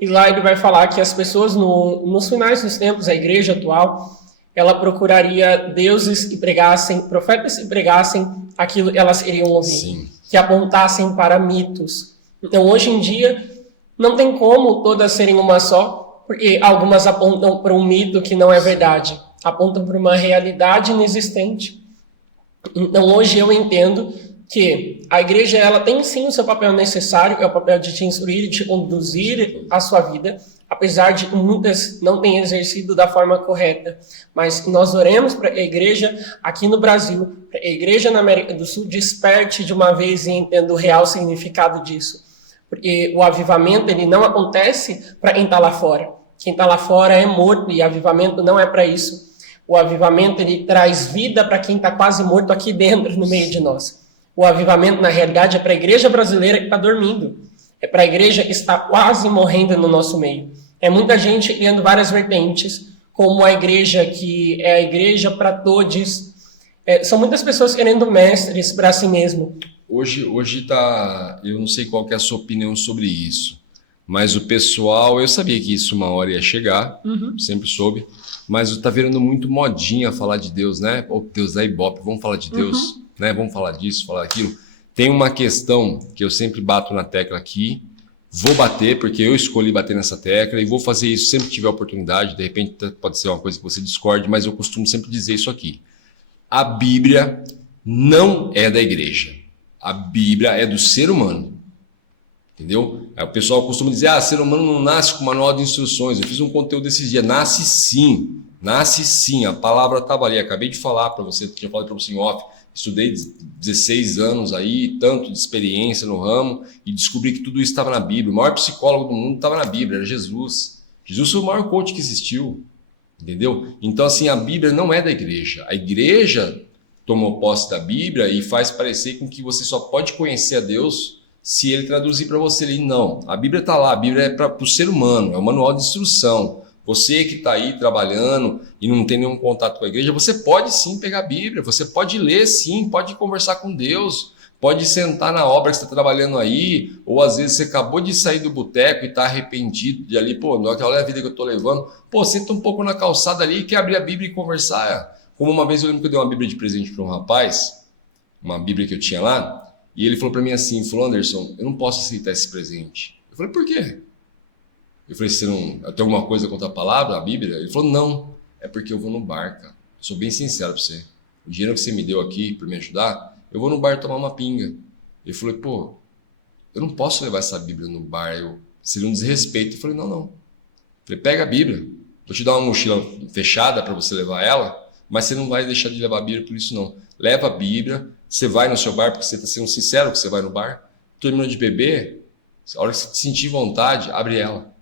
E lá ele vai falar que as pessoas, nos finais dos tempos, a igreja atual, ela procuraria deuses que pregassem, profetas que pregassem aquilo que elas iriam ouvir. Sim. Que apontassem para mitos. Então, hoje em dia, não tem como todas serem uma só, porque algumas apontam para um mito que não é verdade, apontam para uma realidade inexistente. Então, hoje eu entendo que a igreja, ela tem sim o seu papel necessário, que é o papel de te instruir e te conduzir a sua vida, apesar de muitas não tenham exercido da forma correta. Mas nós oremos para a igreja aqui no Brasil, para a igreja na América do Sul, desperte de uma vez e entenda o real significado disso. Porque o avivamento, ele não acontece para quem está lá fora. Quem está lá fora é morto e avivamento não é para isso. O avivamento, ele traz vida para quem está quase morto aqui dentro, no meio de nós. O avivamento, na realidade, é para a igreja brasileira que está dormindo. É para a igreja que está quase morrendo no nosso meio. É muita gente criando várias vertentes, como a igreja que é a igreja para todos. São muitas pessoas querendo mestres para si mesmo. Hoje tá... Eu não sei qual que é a sua opinião sobre isso, Mas o pessoal, eu sabia que isso uma hora ia chegar, sempre soube, mas tá virando muito modinha falar de Deus, né? Oh, Deus da Ibope, vamos falar de Deus, né? Vamos falar disso, falar daquilo. Tem uma questão que eu sempre bato na tecla aqui, vou bater porque eu escolhi bater nessa tecla e vou fazer isso sempre que tiver oportunidade, de repente pode ser uma coisa que você discorde, mas eu costumo sempre dizer isso aqui. A Bíblia não é da igreja, a Bíblia é do ser humano. Entendeu? Aí o pessoal costuma dizer, ser humano não nasce com manual de instruções. Eu fiz um conteúdo desses dias. Nasce sim. A palavra estava ali. Acabei de falar para você, tinha falado para você em off. Estudei 16 anos aí, tanto de experiência no ramo, e descobri que tudo isso estava na Bíblia. O maior psicólogo do mundo estava na Bíblia, era Jesus. Jesus foi o maior coach que existiu. Entendeu? Então, assim, a Bíblia não é da igreja. A igreja tomou posse da Bíblia e faz parecer com que você só pode conhecer a Deus se ele traduzir para você ali. Não, a Bíblia está lá, a Bíblia é para o ser humano, é um manual de instrução. Você que está aí trabalhando e não tem nenhum contato com a igreja, você pode sim pegar a Bíblia, você pode ler sim, pode conversar com Deus, pode sentar na obra que você está trabalhando aí, ou às vezes você acabou de sair do boteco e está arrependido de ali, olha a vida que eu estou levando, senta um pouco na calçada ali e quer abrir a Bíblia e conversar. Como uma vez eu lembro que eu dei uma Bíblia de presente para um rapaz, uma Bíblia que eu tinha lá, e ele falou para mim assim, Anderson, eu não posso aceitar esse presente. Eu falei, por quê? Eu falei, você não tem alguma coisa contra a palavra, a Bíblia? Ele falou, não, é porque eu vou no bar, cara. Eu sou bem sincero para você. O dinheiro que você me deu aqui para me ajudar, eu vou no bar tomar uma pinga. Eu falei, eu não posso levar essa Bíblia no bar, seria um desrespeito. Eu falei, não. Eu falei, pega a Bíblia, vou te dar uma mochila fechada para você levar ela, mas você não vai deixar de levar a Bíblia por isso não. Leva a Bíblia, você vai no seu bar porque você está sendo sincero que você vai no bar, terminou de beber, a hora que você sentir vontade, abre ela.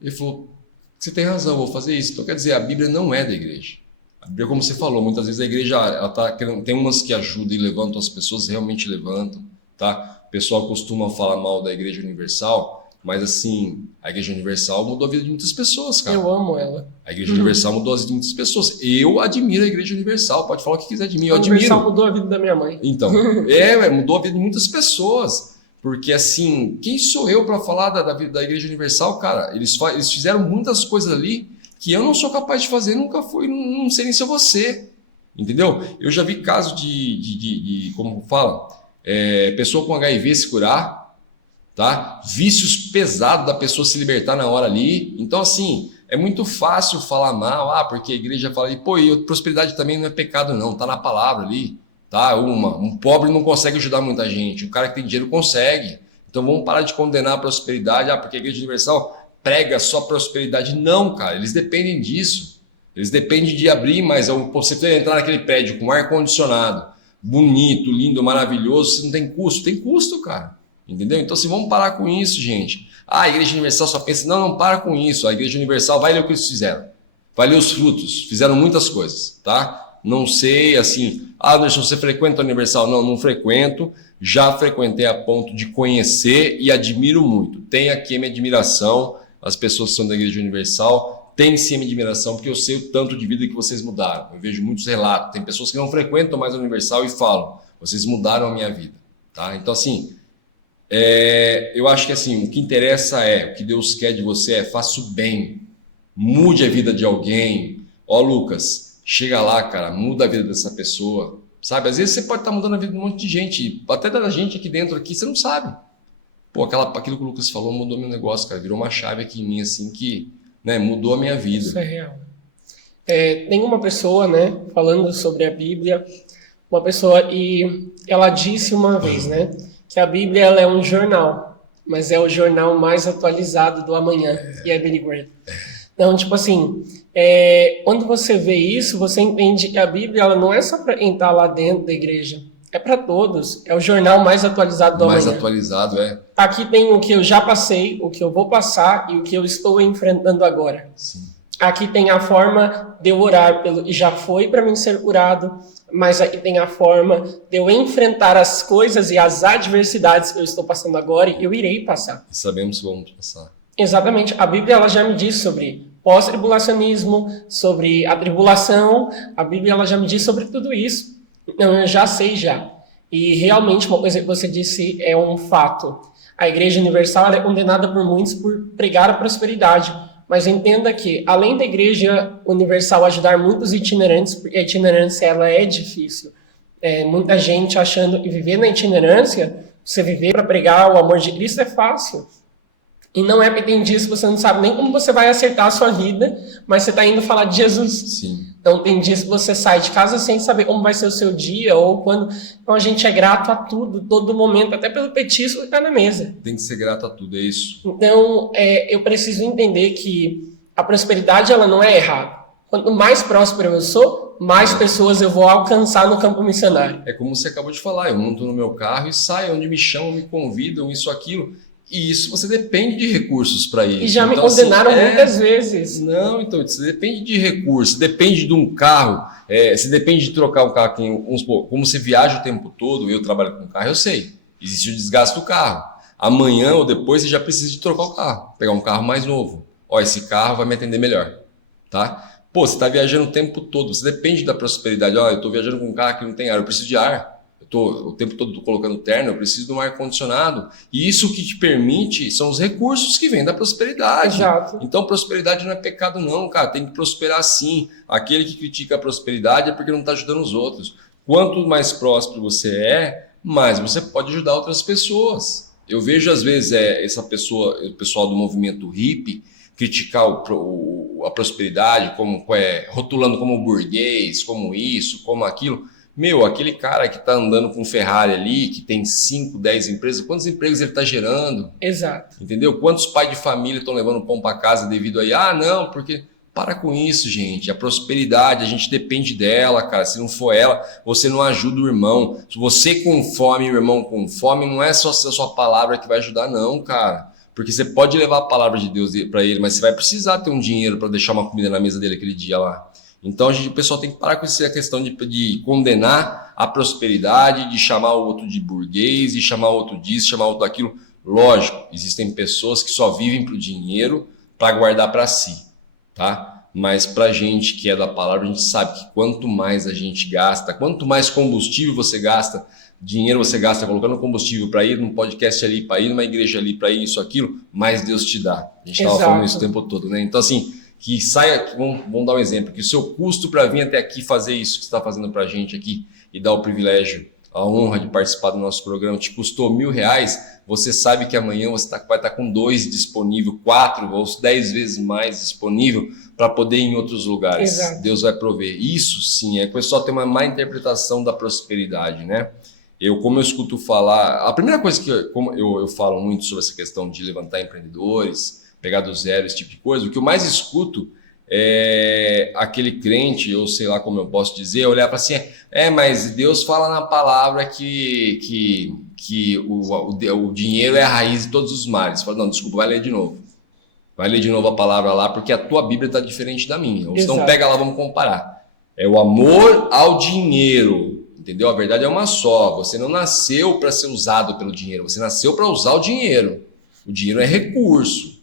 Ele falou, você tem razão, vou fazer isso. Então quer dizer, a Bíblia não é da igreja. A Bíblia, como você falou, muitas vezes a igreja tem umas que ajudam e levantam as pessoas, realmente levantam, tá? O pessoal costuma falar mal da Igreja Universal, mas assim, a Igreja Universal mudou a vida de muitas pessoas, cara. Eu amo ela. A Igreja Universal mudou a vida de muitas pessoas. Eu admiro a Igreja Universal, pode falar o que quiser de mim, eu admiro. A Universal mudou a vida da minha mãe. Então, mudou a vida de muitas pessoas. Porque assim, quem sou eu para falar da Igreja Universal, cara? Eles fizeram muitas coisas ali que eu não sou capaz de fazer, nunca fui, não sei nem se eu vou ser. Entendeu? Eu já vi casos de como fala, pessoa com HIV se curar, tá? Vícios pesados da pessoa se libertar na hora ali. Então, assim, é muito fácil falar mal, porque a igreja fala, e prosperidade também não é pecado não, tá na palavra ali. Tá? Um pobre não consegue ajudar muita gente, o cara que tem dinheiro consegue. Então vamos parar de condenar a prosperidade, porque a Igreja Universal prega só prosperidade. Não, cara, eles dependem disso. Eles dependem de abrir, mas você entrar naquele prédio com ar-condicionado, bonito, lindo, maravilhoso, você não tem custo. Tem custo, cara. Entendeu? Então, assim, vamos parar com isso, gente. A Igreja Universal só pensa, não para com isso. A Igreja Universal, vai ler o que eles fizeram. Vai ler os frutos. Fizeram muitas coisas, tá? Não sei, assim, Anderson, você frequenta a Universal? Não frequento. Já frequentei a ponto de conhecer e admiro muito. Tem aqui a minha admiração. As pessoas que são da Igreja Universal têm sim a minha admiração, porque eu sei o tanto de vida que vocês mudaram. Eu vejo muitos relatos. Tem pessoas que não frequentam mais a Universal e falam, vocês mudaram a minha vida. Tá? Então, assim, eu acho que assim, o que interessa o que Deus quer de você faça o bem. Mude a vida de alguém. Lucas, chega lá, cara, muda a vida dessa pessoa, sabe? Às vezes você pode estar mudando a vida de um monte de gente, até da gente aqui dentro, você não sabe. Aquilo que o Lucas falou mudou meu negócio, cara, virou uma chave aqui em mim, assim, que mudou a minha vida. Isso é real. Tem uma pessoa, falando sobre a Bíblia, uma pessoa, e ela disse uma vez, que a Bíblia ela é um jornal, mas é o jornal mais atualizado do amanhã, e é Billy Graham. Então, tipo assim, quando você vê isso, você entende que a Bíblia ela não é só para quem está lá dentro da igreja, é para todos. É o jornal mais atualizado do amanhã. Mais atualizado, Aqui tem o que eu já passei, o que eu vou passar e o que eu estou enfrentando agora. Sim. Aqui tem a forma de eu orar pelo já foi para mim ser curado, mas aqui tem a forma de eu enfrentar as coisas e as adversidades que eu estou passando agora e eu irei passar. E sabemos que vamos passar. Exatamente. A Bíblia ela já me diz sobre pós-tribulacionismo, sobre a tribulação. A Bíblia ela já me diz sobre tudo isso. Então, eu já sei já. E realmente, uma coisa que você disse é um fato. A Igreja Universal ela é condenada por muitos por pregar a prosperidade. Mas entenda que, além da Igreja Universal ajudar muitos itinerantes, porque a itinerância ela é difícil, muita gente achando que viver na itinerância, você viver para pregar o amor de Cristo é fácil. E não é porque tem dias que você não sabe nem como você vai acertar a sua vida, mas você está indo falar de Jesus. Sim. Então tem dias que você sai de casa sem saber como vai ser o seu dia, ou quando. Então a gente é grato a tudo, todo momento, até pelo petisco que está na mesa. Tem que ser grato a tudo, é isso. Então eu preciso entender que a prosperidade ela não é errada. Quanto mais próspero eu sou, mais pessoas eu vou alcançar no campo missionário. É como você acabou de falar, eu monto no meu carro e saio onde me chamam, me convidam, isso, aquilo. E isso você depende de recursos para isso. E já me condenaram muitas vezes. Não, então você depende de recursos, depende de um carro, você depende de trocar um carro, como você viaja o tempo todo, eu trabalho com carro, eu sei, existe o desgaste do carro. Amanhã ou depois você já precisa de trocar o carro, pegar um carro mais novo. Ó, esse carro vai me atender melhor, tá? Pô, você está viajando o tempo todo, você depende da prosperidade. Ó, eu estou viajando com um carro que não tem ar, eu preciso de ar. Eu estou o tempo todo colocando terno, eu preciso de um ar-condicionado. E isso que te permite são os recursos que vêm da prosperidade. Exato. Então, prosperidade não é pecado não, cara. Tem que prosperar sim. Aquele que critica a prosperidade é porque não está ajudando os outros. Quanto mais próspero você é, mais você pode ajudar outras pessoas. Eu vejo, às vezes, essa pessoa, o pessoal do movimento hippie, criticar a prosperidade, rotulando como burguês, como isso, como aquilo. Meu, aquele cara que está andando com um Ferrari ali, que tem 5, 10 empresas, quantos empregos ele está gerando? Exato. Entendeu? Quantos pais de família estão levando pão para casa devido aí? Ah, não, porque... Para com isso, gente. A prosperidade, a gente depende dela, cara. Se não for ela, você não ajuda o irmão. Se você com fome, o irmão com fome, não é só a sua palavra que vai ajudar, não, cara. Porque você pode levar a palavra de Deus para ele, mas você vai precisar ter um dinheiro para deixar uma comida na mesa dele aquele dia lá. Então o pessoal tem que parar com essa questão de condenar a prosperidade, de chamar o outro de burguês, de chamar o outro disso, chamar o outro daquilo. Lógico, existem pessoas que só vivem para o dinheiro para guardar para si, tá? Mas para a gente que é da palavra, a gente sabe que quanto mais a gente gasta, quanto mais combustível você gasta, dinheiro você gasta colocando combustível para ir num podcast ali, para ir numa igreja ali, para ir isso, aquilo, mais Deus te dá. A gente estava falando isso o tempo todo, né? Então assim... que saia, vamos dar um exemplo, que o seu custo para vir até aqui fazer isso que você está fazendo para a gente aqui e dar o privilégio, a honra de participar do nosso programa, te custou R$1.000, você sabe que amanhã você vai estar com 2 disponível, 4 ou 10 vezes mais disponível para poder ir em outros lugares. Exato. Deus vai prover. Isso sim, o pessoal tem uma má interpretação da prosperidade, né? Como eu escuto falar, a primeira coisa que eu falo muito sobre essa questão de levantar empreendedores, pegar do zero, esse tipo de coisa, o que eu mais escuto é aquele crente, ou sei lá como eu posso dizer, olhar para assim, mas Deus fala na palavra que o dinheiro é a raiz de todos os males. Fala, não, desculpa, vai ler de novo. Vai ler de novo a palavra lá, porque a tua Bíblia está diferente da minha. Ou então pega lá, vamos comparar. É o amor ao dinheiro, entendeu? A verdade é uma só. Você não nasceu para ser usado pelo dinheiro, você nasceu para usar o dinheiro. O dinheiro é recurso.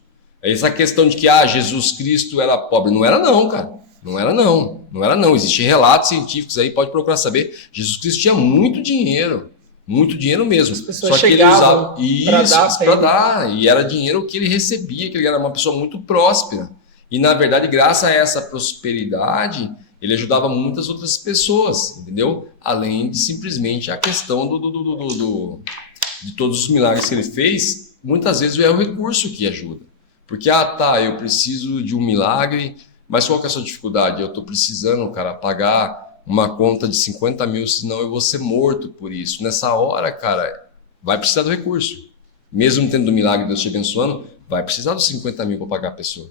Essa questão de que Jesus Cristo era pobre, não era não, cara. Não era não. Existem relatos científicos aí, pode procurar saber. Jesus Cristo tinha muito dinheiro mesmo. As pessoas só que ele usava isso para dar, e era dinheiro que ele recebia, que ele era uma pessoa muito próspera. E na verdade, graças a essa prosperidade, ele ajudava muitas outras pessoas, entendeu? Além de simplesmente a questão de todos os milagres que ele fez, muitas vezes é o recurso que ajuda. Porque, eu preciso de um milagre, mas qual que é a sua dificuldade? Eu estou precisando, cara, pagar uma conta de 50 mil, senão eu vou ser morto por isso. Nessa hora, cara, vai precisar do recurso. Mesmo tendo o milagre de Deus te abençoando, vai precisar dos 50 mil para pagar a pessoa.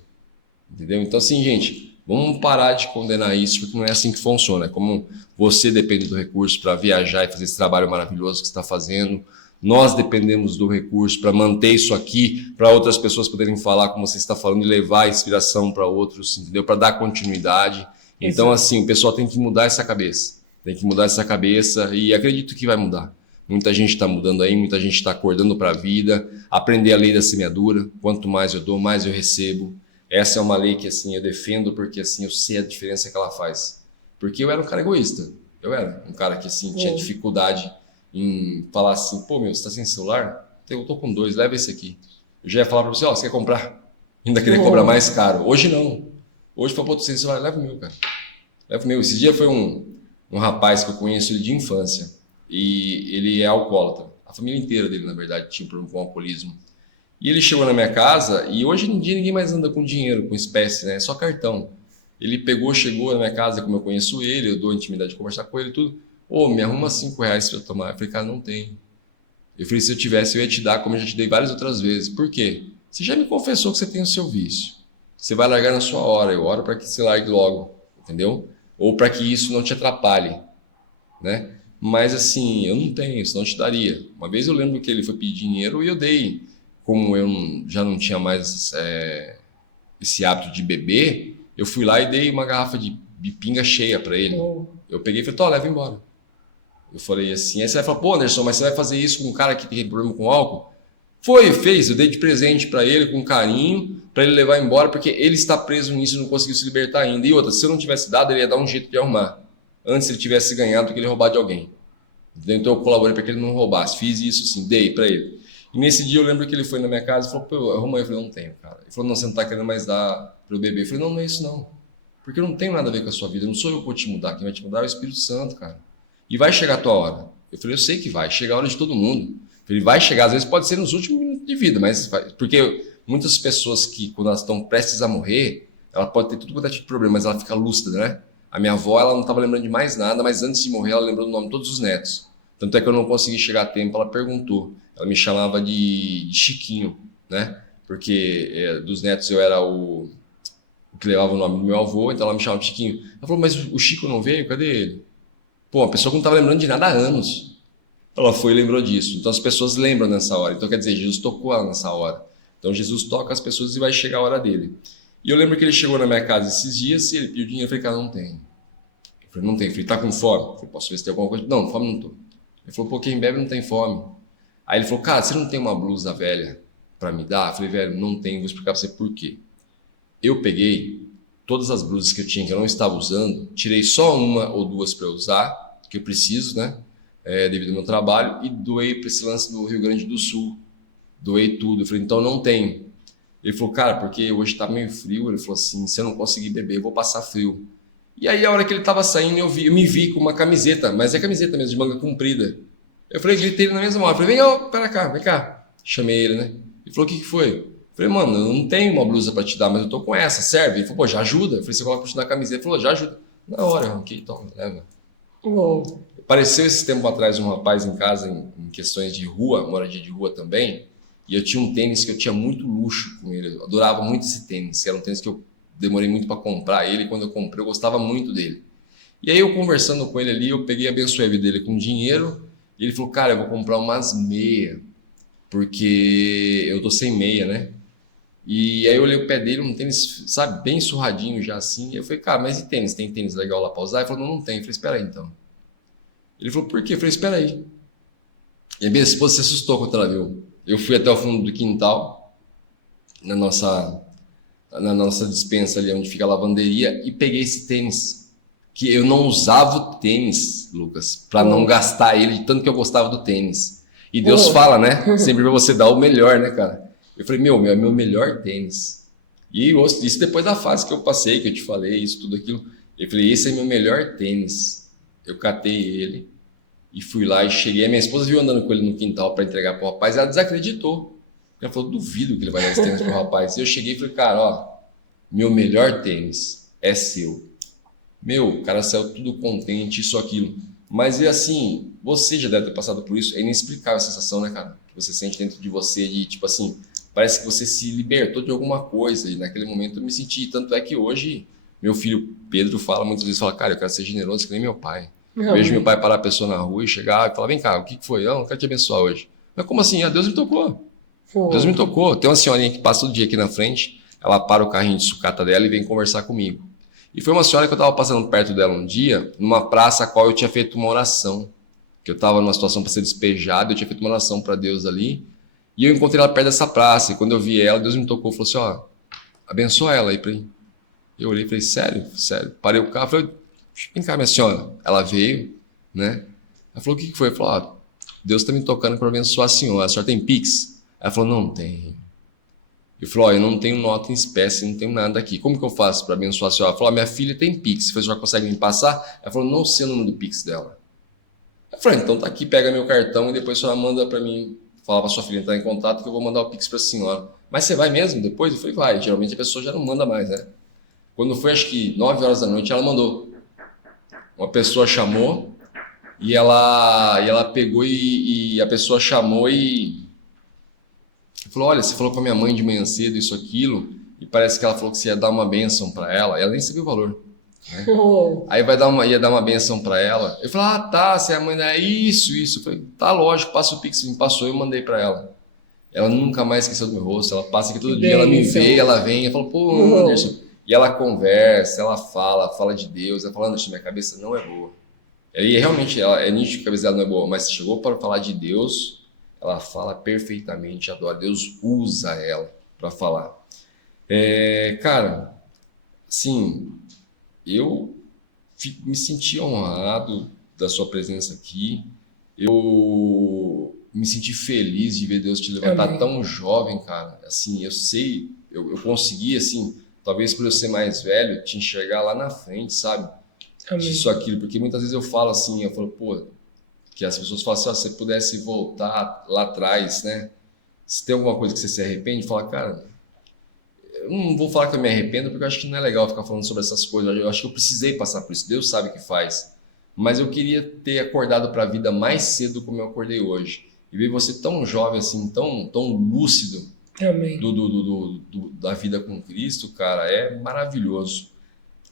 Entendeu? Então, assim, gente, vamos parar de condenar isso, porque não é assim que funciona. É como você depende do recurso para viajar e fazer esse trabalho maravilhoso que você está fazendo. Nós dependemos do recurso para manter isso aqui, para outras pessoas poderem falar como você está falando e levar a inspiração para outros, entendeu? Para dar continuidade. Então, assim, o pessoal tem que mudar essa cabeça. Tem que mudar essa cabeça e acredito que vai mudar. Muita gente está mudando aí, muita gente está acordando para a vida, aprender a lei da semeadura. Quanto mais eu dou, mais eu recebo. Essa é uma lei que, assim, eu defendo porque, assim, eu sei a diferença que ela faz. Porque eu era um cara egoísta. Eu era um cara que, assim, tinha dificuldade em falar assim, pô, meu, você tá sem celular? eu tô com 2, leva esse aqui. Eu já ia falar para você, ó, você quer comprar? Ainda queria cobrar mais caro. Hoje não. Hoje foi para você vai, leva o meu, cara. Leva o meu. Esse dia foi um rapaz que eu conheço ele de infância. E ele é alcoólatra. A família inteira dele, na verdade, tinha um problema com alcoolismo. E ele chegou na minha casa e hoje em dia ninguém mais anda com dinheiro, com espécie, né? É só cartão. Ele pegou, chegou na minha casa, como eu conheço ele, eu dou intimidade de conversar com ele e tudo. Ô, me arruma R$5 pra eu tomar. Eu falei, cara, não tem. Eu falei, se eu tivesse, eu ia te dar, como eu já te dei várias outras vezes. Por quê? Você já me confessou que você tem o seu vício. Você vai largar na sua hora. Eu oro para que você largue logo, entendeu? Ou para que isso não te atrapalhe, né? Mas assim, eu não tenho, senão eu te daria. Uma vez eu lembro que ele foi pedir dinheiro e eu dei. Como eu já não tinha mais esse hábito de beber, eu fui lá e dei uma garrafa de pinga cheia para ele. Eu peguei e falei, leva embora. Eu falei assim, aí você vai falar, pô, Anderson, mas você vai fazer isso com um cara que tem problema com álcool? Fez, eu dei de presente para ele com carinho, para ele levar embora, porque ele está preso nisso e não conseguiu se libertar ainda. E outra, se eu não tivesse dado, ele ia dar um jeito de arrumar. Antes ele tivesse ganhado do que ele roubar de alguém. Então eu colaborei para que ele não roubasse. Fiz isso sim, dei para ele. E nesse dia eu lembro que ele foi na minha casa e falou, pô, arruma aí. Eu falei, não tenho, cara. Ele falou, não, você não tá querendo mais dar para eu beber. Eu falei, não, não é isso não. Porque eu não tenho nada a ver com a sua vida. Não sou eu que vou te mudar. Quem vai te mudar é o Espírito Santo, cara. E vai chegar a tua hora. Eu falei, eu sei que vai. Chega a hora de todo mundo. Ele vai chegar, às vezes pode ser nos últimos minutos de vida, mas porque muitas pessoas que, quando elas estão prestes a morrer, ela pode ter tudo quanto é tipo de problema, mas ela fica lúcida, né? A minha avó, ela não estava lembrando de mais nada, mas antes de morrer, ela lembrou do nome de todos os netos. Tanto é que eu não consegui chegar a tempo, ela perguntou. Ela me chamava de Chiquinho, né? Porque dos netos eu era o que levava o nome do meu avô, então ela me chamava de Chiquinho. Ela falou, mas o Chico não veio? Cadê ele? Pô, uma pessoa que não estava lembrando de nada há anos. Ela foi e lembrou disso. Então as pessoas lembram nessa hora. Então quer dizer, Jesus tocou ela nessa hora. Então Jesus toca as pessoas e vai chegar a hora dele. E eu lembro que ele chegou na minha casa esses dias e ele pediu dinheiro. Eu falei, cara, não tem. Eu falei, não tem. Eu falei, tá com fome? Eu falei, posso ver se tem alguma coisa? Não, fome não tô. Ele falou, pô, quem bebe não tem fome. Aí ele falou, cara, você não tem uma blusa velha para me dar? Eu falei, velho, não tem. Vou explicar para você por quê. Eu peguei todas as blusas que eu tinha que eu não estava usando, tirei só uma ou duas para usar, que eu preciso, né? Devido ao meu trabalho, e doei para esse lance do Rio Grande do Sul. Doei tudo. Eu falei, então não tem. Ele falou, cara, porque hoje tá meio frio. Ele falou assim, se eu não conseguir beber, eu vou passar frio. E aí a hora que ele tava saindo, eu me vi com uma camiseta, mas é camiseta mesmo, de manga comprida. Eu falei, gritei ele na mesma hora. Eu falei, vem cá. Chamei ele, né? Ele falou, o que foi? Eu falei, mano, eu não tenho uma blusa para te dar, mas eu tô com essa, serve? Ele falou, pô, já ajuda. Eu falei, você coloca pra te dar a camiseta. Ele falou, já ajuda. Na hora eu arranquei, então, leva. Apareceu esse tempo atrás um rapaz em casa em questões de rua, moradia de rua também, e eu tinha um tênis que eu tinha muito luxo com ele, eu adorava muito esse tênis, era um tênis que eu demorei muito para comprar ele, e quando eu comprei eu gostava muito dele. E aí eu conversando com ele ali, eu peguei e abençoei a vida dele com dinheiro, e ele falou, cara, eu vou comprar umas meias, porque eu tô sem meia, né? E aí eu olhei o pé dele, um tênis, sabe, bem surradinho já assim, e eu falei, cara, mas e tênis? Tem tênis legal lá pra usar? Ele falou, não tem. Eu falei, espera aí então. Ele falou, por quê? Eu falei, espera aí. E a minha esposa se assustou quando ela viu. Eu fui até o fundo do quintal, na nossa despensa ali onde fica a lavanderia, e peguei esse tênis. Que eu não usava o tênis, Lucas, para não gastar ele, de tanto que eu gostava do tênis. E Deus fala, né? Sempre pra você dar o melhor, né, cara? Eu falei, meu é meu melhor tênis. E isso depois da fase que eu passei, que eu te falei, isso, tudo aquilo. Eu falei, esse é meu melhor tênis. Eu catei ele e fui lá e cheguei. A minha esposa viu andando com ele no quintal para entregar pro rapaz. Ela desacreditou. Ela falou, duvido que ele vai dar esse tênis pro rapaz. E eu cheguei e falei, cara, ó, meu melhor tênis é seu. O cara saiu tudo contente, isso, aquilo. Mas é assim, você já deve ter passado por isso. É inexplicável a sensação, né, cara? Que você sente dentro de você de, tipo assim, parece que você se libertou de alguma coisa. E naquele momento eu me senti. Tanto é que hoje, meu filho Pedro fala muitas vezes, cara, eu quero ser generoso que nem meu pai. Eu vejo meu pai parar a pessoa na rua e chegar e falar, vem cá, o que foi? Eu quero te abençoar hoje. Mas como assim? Deus me tocou. Deus me tocou. Tem uma senhorinha que passa todo dia aqui na frente, ela para o carrinho de sucata dela e vem conversar comigo. E foi uma senhora que eu estava passando perto dela um dia, numa praça a qual eu tinha feito uma oração. Que eu estava numa situação para ser despejado, eu tinha feito uma oração para Deus ali. E eu encontrei ela perto dessa praça. E quando eu vi ela, Deus me tocou e falou assim, abençoa ela aí para mim. Eu olhei e falei, sério? Parei o carro, falei, vem cá, minha senhora. Ela veio, né? Ela falou, o que foi? Eu falei, Deus está me tocando para abençoar a senhora tem Pix? Ela falou, não tem. Eu falei, eu não tenho nota em espécie, não tenho nada aqui. Como que eu faço para abençoar a senhora? Ela falou, minha filha tem Pix, a senhora consegue me passar? Ela falou, não sei o número do Pix dela. Eu falei, então tá aqui, pega meu cartão e depois a senhora manda para mim, fala para sua filha entrar em contato que eu vou mandar o Pix para a senhora. Mas você vai mesmo depois? Eu falei, vai. Geralmente a pessoa já não manda mais, né? Quando foi, acho que 9 horas da noite, ela mandou. Uma pessoa chamou e ela pegou e a pessoa chamou e falou, olha, você falou com a minha mãe de manhã cedo, isso, aquilo, e parece que ela falou que você ia dar uma bênção para ela. Ela nem sabia o valor. Né? Aí ia dar uma bênção para ela. Eu falei, tá, você é a mãe, isso. Eu falei, tá, lógico, passa o Pix. Me passou, eu mandei para ela. Ela nunca mais esqueceu do meu rosto, ela passa aqui todo dia, ela me vê, ela vem, eu falo, pô, Anderson. E ela conversa, ela fala de Deus, ela fala, Anderson, minha cabeça não é boa. E realmente, é nítido que a cabeça dela não é boa, mas se chegou para falar de Deus, ela fala perfeitamente, adora. Deus usa ela para falar. Cara, assim, eu me senti honrado da sua presença aqui. Eu me senti feliz de ver Deus te levantar tão jovem, cara. Assim, eu sei, eu consegui, assim, talvez por eu ser mais velho, te enxergar lá na frente, sabe? Disso, aquilo. Porque muitas vezes eu falo assim, pô, que as pessoas falam assim, se você pudesse voltar lá atrás, né? Se tem alguma coisa que você se arrepende, fala, cara, eu não vou falar que eu me arrependo, porque eu acho que não é legal ficar falando sobre essas coisas. Eu acho que eu precisei passar por isso, Deus sabe o que faz. Mas eu queria ter acordado para a vida mais cedo como eu acordei hoje. E ver você tão jovem, assim, tão lúcido da vida com Cristo, cara, é maravilhoso.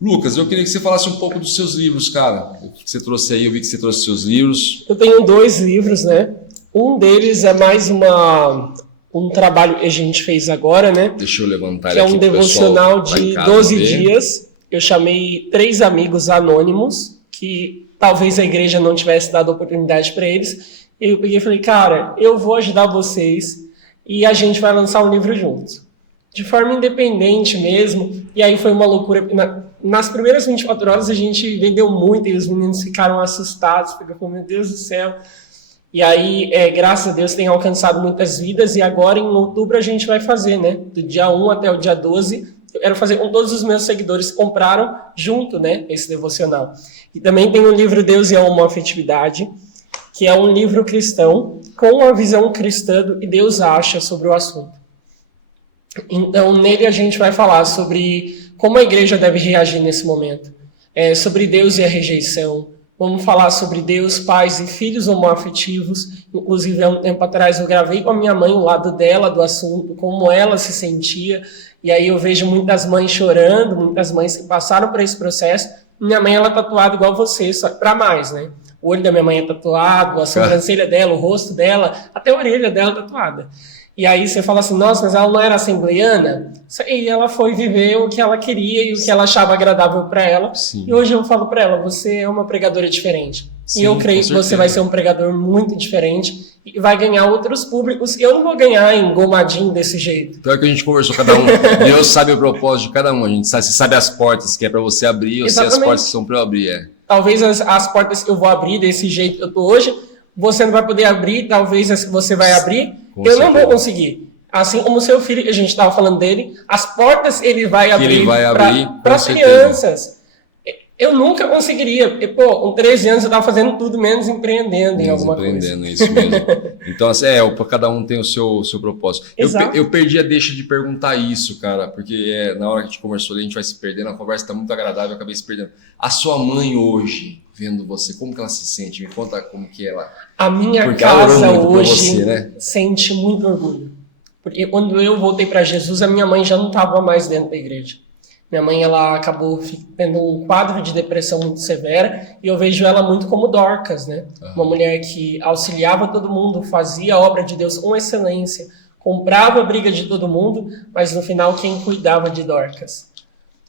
Lucas, eu queria que você falasse um pouco dos seus livros, cara. O que você trouxe aí, eu vi que você trouxe seus livros. Eu tenho 2 livros, né? Um deles é mais um trabalho que a gente fez agora, né? Deixa eu levantar que aqui. É um devocional de 12 dias. Eu chamei 3 amigos anônimos, que talvez a igreja não tivesse dado oportunidade para eles. Eu peguei e falei, cara, eu vou ajudar vocês e a gente vai lançar um livro juntos. De forma independente mesmo. E aí foi uma loucura. Nas primeiras 24 horas a gente vendeu muito e os meninos ficaram assustados, porque eu falei, meu Deus do céu. E aí, graças a Deus, tem alcançado muitas vidas e agora em outubro a gente vai fazer, né? Do dia 1 até o dia 12, eu quero fazer com todos os meus seguidores que compraram junto, né? Esse devocional. E também tem o livro Deus e a Homoafetividade, que é um livro cristão com a visão cristã do que Deus acha sobre o assunto. Então, nele a gente vai falar sobre como a igreja deve reagir nesse momento, sobre Deus e a rejeição. Vamos falar sobre Deus, pais e filhos homoafetivos. Inclusive, há um tempo atrás, eu gravei com a minha mãe o lado dela do assunto, como ela se sentia. E aí eu vejo muitas mães chorando, muitas mães que passaram por esse processo. Minha mãe, ela é tatuada igual você, só para mais, né? O olho da minha mãe é tatuado, a sobrancelha dela, o rosto dela, até a orelha dela tatuada. E aí você fala assim, nossa, mas ela não era assembleiana? E ela foi viver o que ela queria e o que ela achava agradável para ela. Sim. E hoje eu falo para ela, você é uma pregadora diferente. Sim, e eu creio que você vai ser um pregador muito diferente e vai ganhar outros públicos. Eu não vou ganhar engomadinho desse jeito. Então é que a gente conversou, cada um. Deus sabe o propósito de cada um. A gente sabe as portas que é para você abrir, ou se as portas que são para eu abrir. Talvez as portas que eu vou abrir desse jeito que eu tô hoje, você não vai poder abrir, talvez as que você vai abrir, não vou conseguir. Assim como o seu filho, que a gente estava falando dele, as portas ele vai abrir para as crianças. Eu nunca conseguiria, porque, com 13 anos eu estava fazendo tudo menos empreendendo em alguma coisa. Empreendendo, isso mesmo. Então, assim, cada um tem o seu propósito. Eu perdi a deixa de perguntar isso, cara, porque na hora que a gente conversou ali, a gente vai se perdendo, a conversa está muito agradável, eu acabei se perdendo. A sua mãe hoje, vendo você, como que ela se sente? Me conta como que ela... A minha casa hoje sente muito orgulho. Porque quando eu voltei para Jesus, a minha mãe já não estava mais dentro da igreja. Minha mãe, ela acabou tendo um quadro de depressão muito severa e eu vejo ela muito como Dorcas, né? Uma mulher que auxiliava todo mundo, fazia a obra de Deus com excelência, comprava a briga de todo mundo, mas no final quem cuidava de Dorcas?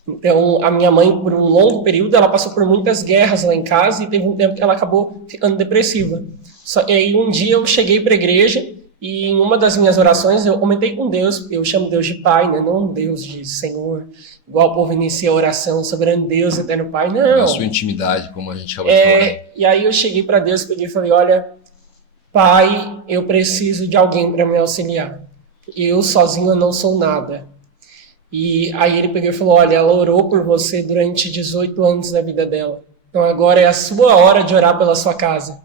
Então, a minha mãe, por um longo período, ela passou por muitas guerras lá em casa e teve um tempo que ela acabou ficando depressiva. E aí um dia eu cheguei para a igreja e em uma das minhas orações eu comentei com Deus, eu chamo Deus de Pai, né? Não Deus de Senhor, igual o povo inicia a oração, soberano Deus, eterno Pai, não. A sua intimidade, como a gente acabou de falar. E aí eu cheguei para Deus e falei, olha, pai, eu preciso de alguém para me auxiliar. Eu sozinho não sou nada. E aí ele pegou e falou, olha, ela orou por você durante 18 anos da vida dela. Então agora é a sua hora de orar pela sua casa.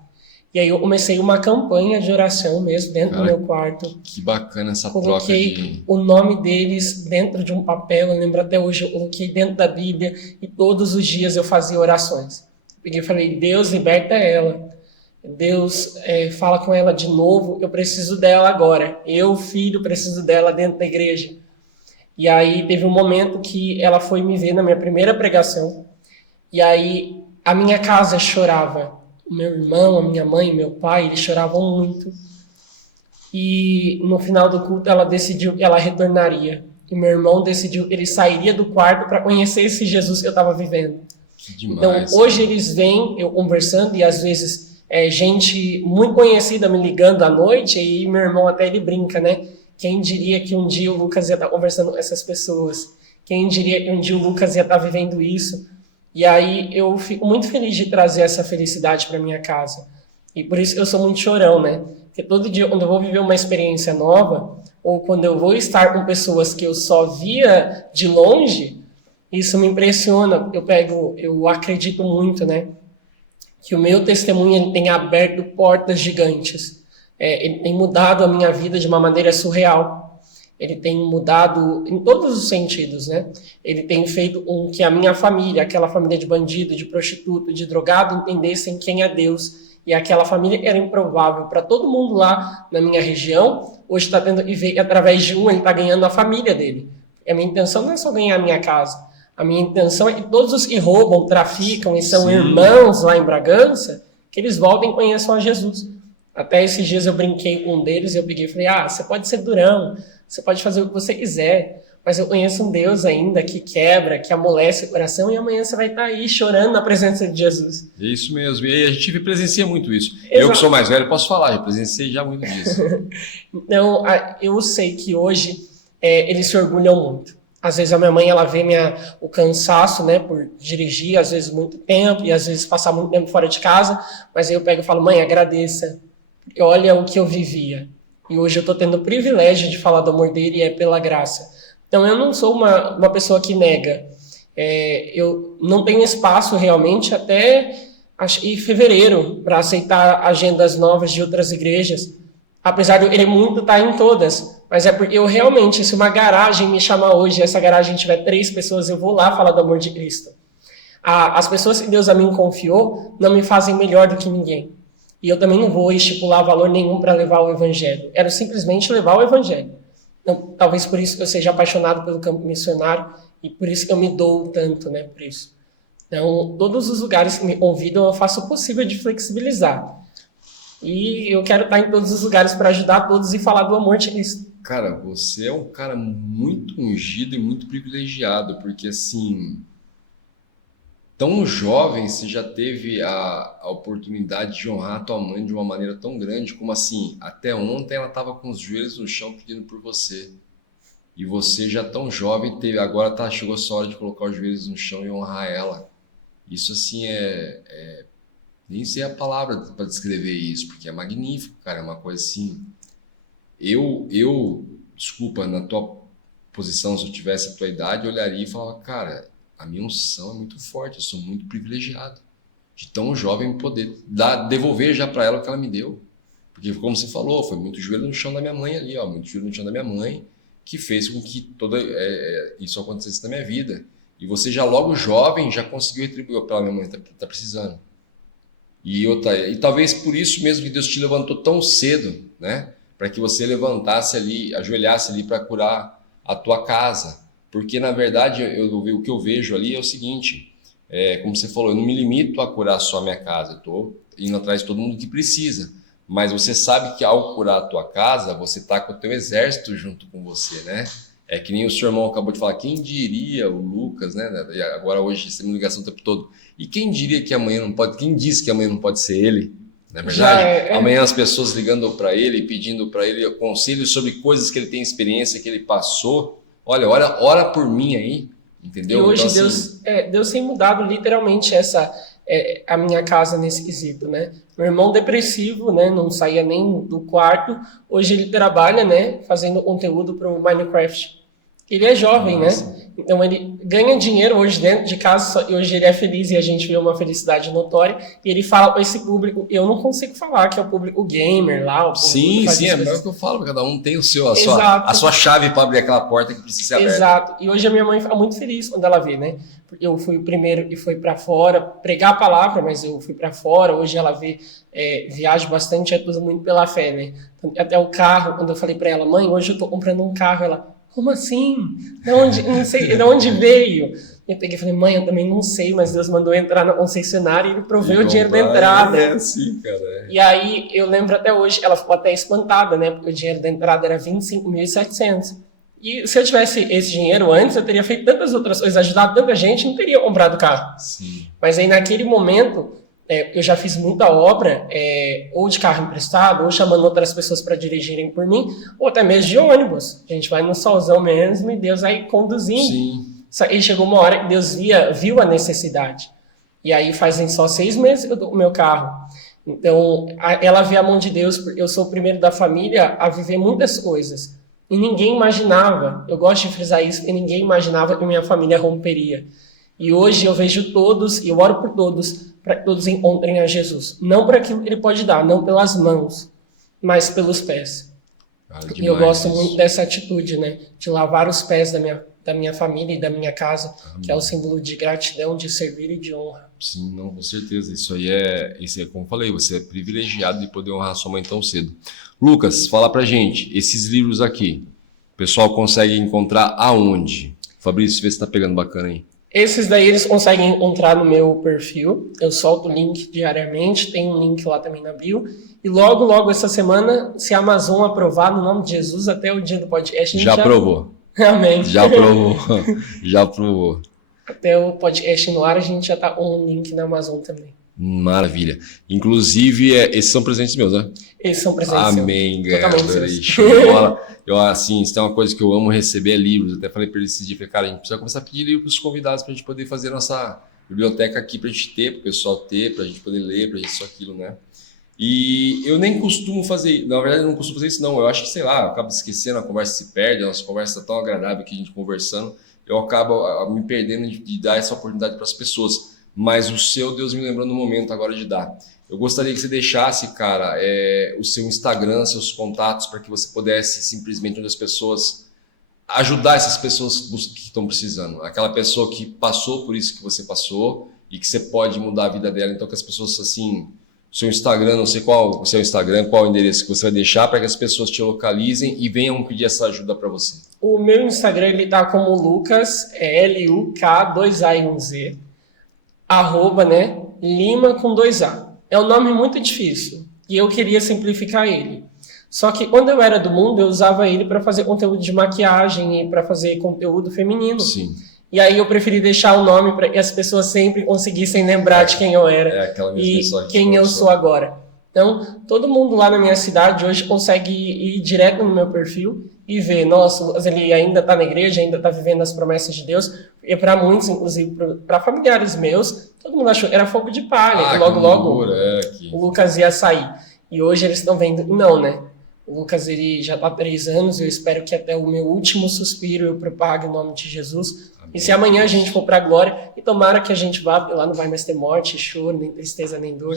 E aí eu comecei uma campanha de oração mesmo dentro do meu quarto. Que bacana essa Coloquei troca de... o nome deles dentro de um papel, eu lembro até hoje, eu coloquei dentro da Bíblia e todos os dias eu fazia orações. Peguei e falei, Deus, liberta ela. Deus, fala com ela de novo, eu preciso dela agora. Eu, filho, preciso dela dentro da igreja. E aí teve um momento que ela foi me ver na minha primeira pregação. E aí a minha casa chorava. O meu irmão, a minha mãe, meu pai, eles choravam muito. E no final do culto ela decidiu que ela retornaria. E meu irmão decidiu que ele sairia do quarto para conhecer esse Jesus que eu estava vivendo. Que demais, então hoje eles vêm, eu conversando, e às vezes gente muito conhecida me ligando à noite, e meu irmão até ele brinca, né? Quem diria que um dia o Lucas ia estar conversando com essas pessoas? Quem diria que um dia o Lucas ia estar vivendo isso? E aí eu fico muito feliz de trazer essa felicidade para minha casa. E por isso eu sou muito chorão, né? Porque todo dia, quando eu vou viver uma experiência nova, ou quando eu vou estar com pessoas que eu só via de longe, isso me impressiona. Eu acredito muito, né? Que o meu testemunho ele tem aberto portas gigantes. Ele tem mudado a minha vida de uma maneira surreal. Ele tem mudado em todos os sentidos, né? Ele tem feito com que a minha família, aquela família de bandido, de prostituto, de drogado, entendessem quem é Deus. E aquela família era improvável para todo mundo lá na minha região. Hoje está tendo que ver que através de ele está ganhando a família dele. A minha intenção não é só ganhar a minha casa. A minha intenção é que todos os que roubam, traficam e são irmãos lá em Bragança, que eles voltem e conheçam a Jesus. Até esses dias eu brinquei com um deles e eu peguei e falei, você pode ser durão, você pode fazer o que você quiser, mas eu conheço um Deus ainda que quebra, que amolece o coração, e amanhã você vai estar aí chorando na presença de Jesus. É isso mesmo, e a gente presencia muito isso. Exato. Eu que sou mais velho posso falar, eu presenciei já muito disso. Então, eu sei que hoje eles se orgulham muito. Às vezes a minha mãe, ela vê o cansaço, né, por dirigir, às vezes muito tempo, e às vezes passar muito tempo fora de casa, mas aí eu pego e falo, mãe, agradeça, porque olha o que eu vivia. E hoje eu estou tendo o privilégio de falar do amor dele, e é pela graça. Então eu não sou uma pessoa que nega. Eu não tenho espaço realmente até em fevereiro para aceitar agendas novas de outras igrejas, apesar de eu querer muito estar em todas. Mas é porque eu realmente, se uma garagem me chamar hoje, e essa garagem tiver 3 pessoas, eu vou lá falar do amor de Cristo. As pessoas que Deus a mim confiou não me fazem melhor do que ninguém. E eu também não vou estipular valor nenhum para levar o evangelho. Quero simplesmente levar o evangelho. Então, talvez por isso que eu seja apaixonado pelo campo missionário e por isso que eu me dou tanto, né, por isso. Então, todos os lugares que me convidam, eu faço o possível de flexibilizar. E eu quero estar em todos os lugares para ajudar todos e falar do amor de Cristo. Cara, você é um cara muito ungido e muito privilegiado, porque assim, tão jovem você já teve a oportunidade de honrar a tua mãe de uma maneira tão grande, como assim, até ontem ela estava com os joelhos no chão pedindo por você. E você já tão jovem, agora chegou a sua hora de colocar os joelhos no chão e honrar ela. Isso assim nem sei a palavra para descrever isso, porque é magnífico, cara, é uma coisa assim. Desculpa, na tua posição, se eu tivesse a tua idade, eu olharia e falava, cara, a minha unção é muito forte, eu sou muito privilegiado de tão jovem poder devolver já para ela o que ela me deu. Porque, como você falou, foi muito joelho no chão da minha mãe ali, muito joelho no chão da minha mãe, que fez com que isso acontecesse na minha vida. E você já logo jovem, já conseguiu retribuir pela minha mãe, tá precisando. E talvez por isso mesmo que Deus te levantou tão cedo, né? Para que você levantasse ali, ajoelhasse ali para curar a tua casa. Porque, na verdade, o que eu vejo ali é o seguinte, como você falou, eu não me limito a curar só a minha casa, eu estou indo atrás de todo mundo que precisa. Mas você sabe que ao curar a tua casa, você está com o teu exército junto com você, né? É que nem o seu irmão acabou de falar, quem diria o Lucas, né? E agora hoje você tem ligação o tempo todo. E quem diria que amanhã não pode, quem disse que amanhã não pode ser ele? Não é verdade? Amanhã as pessoas ligando para ele, pedindo para ele conselhos sobre coisas que ele tem experiência, que ele passou. Olha, ora por mim aí, entendeu? E hoje então, assim, Deus tem mudado literalmente a minha casa nesse quesito, né? Meu irmão depressivo, né? Não saía nem do quarto. Hoje ele trabalha, né? Fazendo conteúdo para o Minecraft. Ele é jovem, Nossa. né? Então ele ganha dinheiro hoje dentro de casa, e hoje ele é feliz e a gente vê uma felicidade notória. E ele fala com esse público, eu não consigo falar que é o público gamer lá. O público Sim, faz sim, as é coisas. o que eu falo, cada um tem a Exato. sua chave para abrir aquela porta que precisa ser aberta. Exato. E hoje a minha mãe fica muito feliz quando ela vê, né? Porque eu fui o primeiro que foi para fora pregar a palavra, mas eu fui para fora. Hoje ela vê, viaja bastante, é tudo muito pela fé, né? Até o carro, quando eu falei para ela, mãe, hoje eu tô comprando um carro, ela, como assim? De onde, não sei, de onde veio? Eu peguei e falei, mãe, eu também não sei, mas Deus mandou entrar na concessionária e ele proveu o dinheiro da entrada. É, sim, cara. E aí, eu lembro até hoje, ela ficou até espantada, né? Porque o dinheiro da entrada era 25.700. E se eu tivesse esse dinheiro antes, eu teria feito tantas outras coisas, ajudado tanta gente, não teria comprado carro. Sim. Mas aí, naquele momento, eu já fiz muita obra, ou de carro emprestado, ou chamando outras pessoas para dirigirem por mim, ou até mesmo de ônibus. A gente vai no solzão mesmo e Deus vai conduzindo. Sim. E chegou uma hora que Deus viu a necessidade. E aí fazem só 6 meses que eu tô com o meu carro. Então, ela vê a mão de Deus, porque eu sou o primeiro da família a viver muitas coisas. E ninguém imaginava, eu gosto de frisar isso, porque ninguém imaginava que minha família romperia. E hoje eu vejo todos, e eu oro por todos, para que todos encontrem a Jesus. Não para aquilo que ele pode dar, não pelas mãos, mas pelos pés. Cara, E eu gosto isso. muito dessa atitude, né? De lavar os pés da minha família e da minha casa, que é o símbolo de gratidão, de servir e de honra. Sim, não, com certeza. Isso é, como eu falei, você é privilegiado de poder honrar sua mãe tão cedo. Lucas, fala pra gente, esses livros aqui, o pessoal consegue encontrar aonde? Fabrício, vê se tá pegando bacana aí. Esses daí eles conseguem encontrar no meu perfil. Eu solto o link diariamente, tem um link lá também na bio. E logo, logo essa semana, se a Amazon aprovar, no nome de Jesus, até o dia do podcast, a gente Já aprovou. Amém. Já aprovou. Já aprovou. Até o podcast no ar, a gente já tá com um link na Amazon também. Maravilha. Inclusive, esses são presentes meus, né? Esses são presentes. Amém, Totalmente galera. seus. Show de bola. Eu, assim, isso é uma coisa que eu amo receber, é livros. Até falei para eles esse dia, falei, cara, a gente precisa começar a pedir livros para os convidados para a gente poder fazer nossa biblioteca aqui, para a gente ter, para o pessoal ter, para a gente poder ler, para a gente isso, aquilo, né? E eu nem costumo fazer, na verdade eu não costumo fazer isso não, eu acho que, sei lá, eu acabo esquecendo, a conversa se perde, a nossa conversa é tão agradável aqui, a gente conversando, eu acabo me perdendo de dar essa oportunidade para as pessoas, mas o seu Deus me lembrou no momento agora de dar. Eu gostaria que você deixasse, cara, o seu Instagram, seus contatos, para que você pudesse simplesmente, onde as pessoas, ajudar essas pessoas que estão precisando, aquela pessoa que passou por isso que você passou e que você pode mudar a vida dela, então que as pessoas, assim, seu Instagram, não sei qual o seu Instagram, qual o endereço que você vai deixar para que as pessoas te localizem e venham pedir essa ajuda para você. O meu Instagram, ele tá como Lucas, LUK2A1Z, @ né, Lima com 2A. É um nome muito difícil e eu queria simplificar ele. Só que quando eu era do mundo, eu usava ele para fazer conteúdo de maquiagem e para fazer conteúdo feminino. Sim. E aí eu preferi deixar o nome para que as pessoas sempre conseguissem lembrar de quem eu era e quem eu sou agora. Então, todo mundo lá na minha cidade hoje consegue ir direto no meu perfil e ver, nossa, ele ainda está na igreja, ainda está vivendo as promessas de Deus. E para muitos, inclusive para familiares meus, todo mundo achou que era fogo de palha, que logo o Lucas ia sair. E hoje eles estão vendo, não, né? O Lucas, ele já está há 3 anos, eu espero que até o meu último suspiro eu propague o nome de Jesus. Amém. E se amanhã a gente for para a glória, e tomara que a gente vá, porque lá não vai mais ter morte, choro, nem tristeza, nem dor,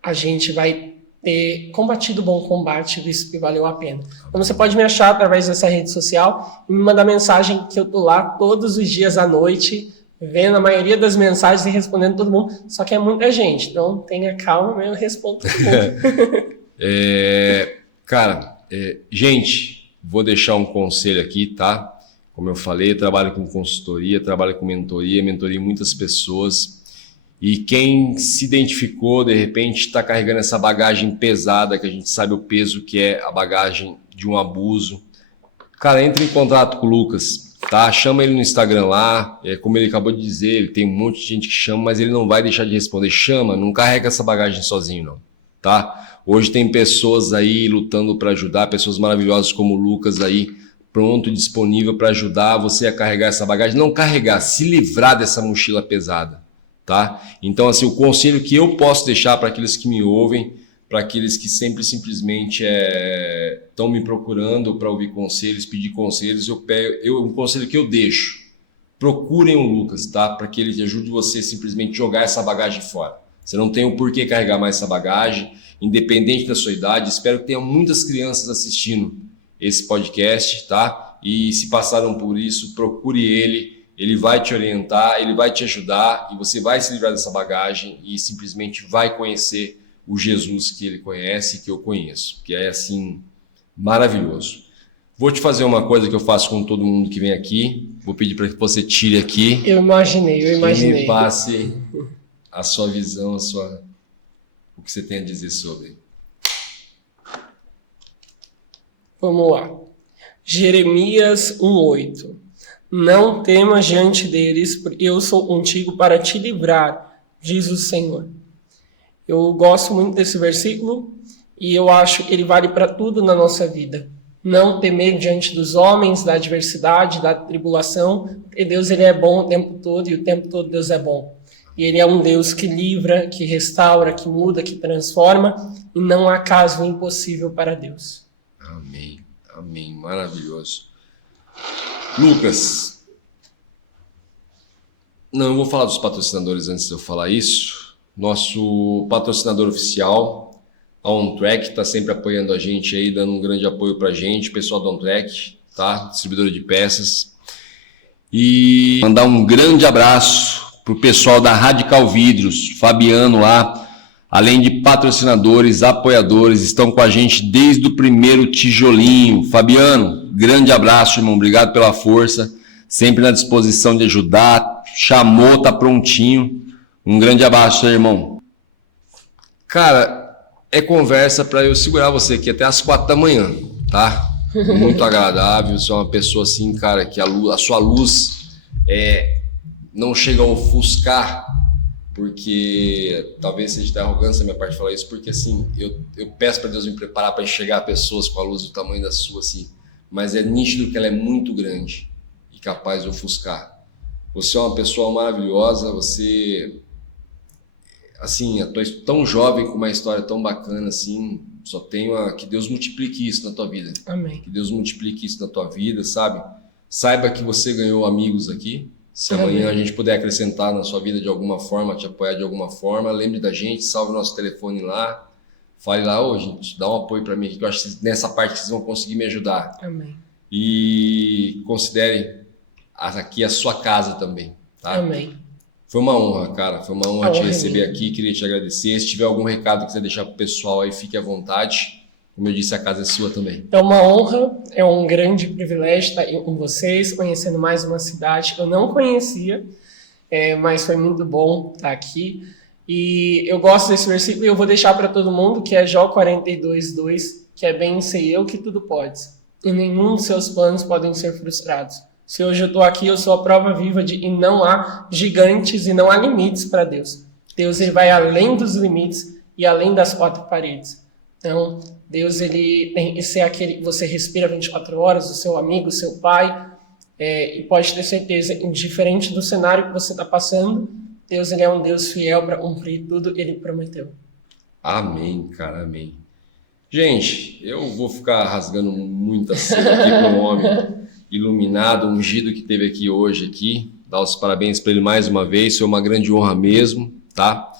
a gente vai ter combatido o bom combate, visto que valeu a pena. Então você pode me achar através dessa rede social e me mandar mensagem que eu tô lá todos os dias à noite, vendo a maioria das mensagens e respondendo todo mundo, só que é muita gente, então tenha calma, eu respondo todo mundo. Gente, vou deixar um conselho aqui, tá? Como eu falei, eu trabalho com consultoria, trabalho com mentoria muitas pessoas. E quem se identificou, de repente, está carregando essa bagagem pesada, que a gente sabe o peso que é a bagagem de um abuso. Cara, entre em contato com o Lucas, tá? Chama ele no Instagram lá, como ele acabou de dizer, ele tem um monte de gente que chama, mas ele não vai deixar de responder. Chama, não carrega essa bagagem sozinho, não, tá? Hoje tem pessoas aí lutando para ajudar, pessoas maravilhosas como o Lucas aí, pronto, disponível para ajudar você a carregar essa bagagem. Não carregar, se livrar dessa mochila pesada, tá? Então, assim, o conselho que eu posso deixar para aqueles que me ouvem, para aqueles que sempre simplesmente estão me procurando para ouvir conselhos, pedir conselhos, um conselho que eu deixo: procurem o Lucas, tá? Para que ele ajude você simplesmente jogar essa bagagem fora. Você não tem o porquê carregar mais essa bagagem, independente da sua idade. Espero que tenha muitas crianças assistindo esse podcast, tá? E se passaram por isso, procure ele. Ele vai te orientar, ele vai te ajudar e você vai se livrar dessa bagagem e simplesmente vai conhecer o Jesus que ele conhece e que eu conheço, que é assim maravilhoso. Vou te fazer uma coisa que eu faço com todo mundo que vem aqui. Vou pedir para que você tire aqui. Eu imaginei. E me passe a sua visão, o que você tem a dizer sobre. Vamos lá. Jeremias 1:8. Não temas diante deles, porque eu sou contigo para te livrar, diz o Senhor. Eu gosto muito desse versículo e eu acho que ele vale para tudo na nossa vida. Não temer diante dos homens, da adversidade, da tribulação, porque Deus ele é bom o tempo todo e o tempo todo Deus é bom. E ele é um Deus que livra, que restaura, que muda, que transforma, e não há caso impossível para Deus. Amém, amém, maravilhoso. Lucas, não, eu vou falar dos patrocinadores antes de eu falar isso. Nosso patrocinador oficial, a OnTrack, está sempre apoiando a gente aí, dando um grande apoio para a gente, pessoal da OnTrack, tá? Distribuidora de peças. E mandar um grande abraço para o pessoal da Radical Vidros, Fabiano lá, além de patrocinadores, apoiadores, estão com a gente desde o primeiro tijolinho. Fabiano, grande abraço, irmão, obrigado pela força, sempre na disposição de ajudar, chamou, tá prontinho. Um grande abraço, irmão. Cara, é conversa para eu segurar você aqui até as 4 da manhã, tá? Muito agradável, você é uma pessoa assim, cara, que a sua luz não chega a ofuscar, porque talvez seja de arrogância da minha parte falar isso, porque assim, eu peço para Deus me preparar para enxergar pessoas com a luz do tamanho da sua, assim, mas é nítido que ela é muito grande e capaz de ofuscar. Você é uma pessoa maravilhosa, você, assim, tão jovem, com uma história tão bacana, assim, só tenho que Deus multiplique isso na tua vida. Amém. Que Deus multiplique isso na tua vida, sabe? Saiba que você ganhou amigos aqui. Se amanhã a gente puder acrescentar na sua vida de alguma forma, te apoiar de alguma forma, lembre da gente, salve o nosso telefone lá, fale lá, gente, dá um apoio para mim aqui, que eu acho que nessa parte vocês vão conseguir me ajudar. Amém. E considere aqui a sua casa também, tá? Amém. Foi uma honra, cara, foi uma honra te receber aqui, queria te agradecer. Se tiver algum recado que quiser deixar pro pessoal aí, fique à vontade. Como eu disse, a casa é sua também. É uma honra, é um grande privilégio estar aí com vocês, conhecendo mais uma cidade que eu não conhecia, mas foi muito bom estar aqui. E eu gosto desse versículo e eu vou deixar para todo mundo, que é Jó 42:2, que é: bem sei eu que tudo podes, e nenhum dos seus planos podem ser frustrados. Se hoje eu estou aqui, eu sou a prova viva de que não há gigantes e não há limites para Deus. Deus ele vai além dos limites e além das 4 paredes. Então, Deus ele tem que ser aquele que você respira 24 horas, o seu amigo, o seu pai, e pode ter certeza, indiferente do cenário que você está passando, Deus ele é um Deus fiel para cumprir tudo que ele prometeu. Amém, cara, amém. Gente, eu vou ficar rasgando muita seda aqui para um homem iluminado, ungido que teve aqui hoje, dar os parabéns para ele mais uma vez, foi uma grande honra mesmo, tá?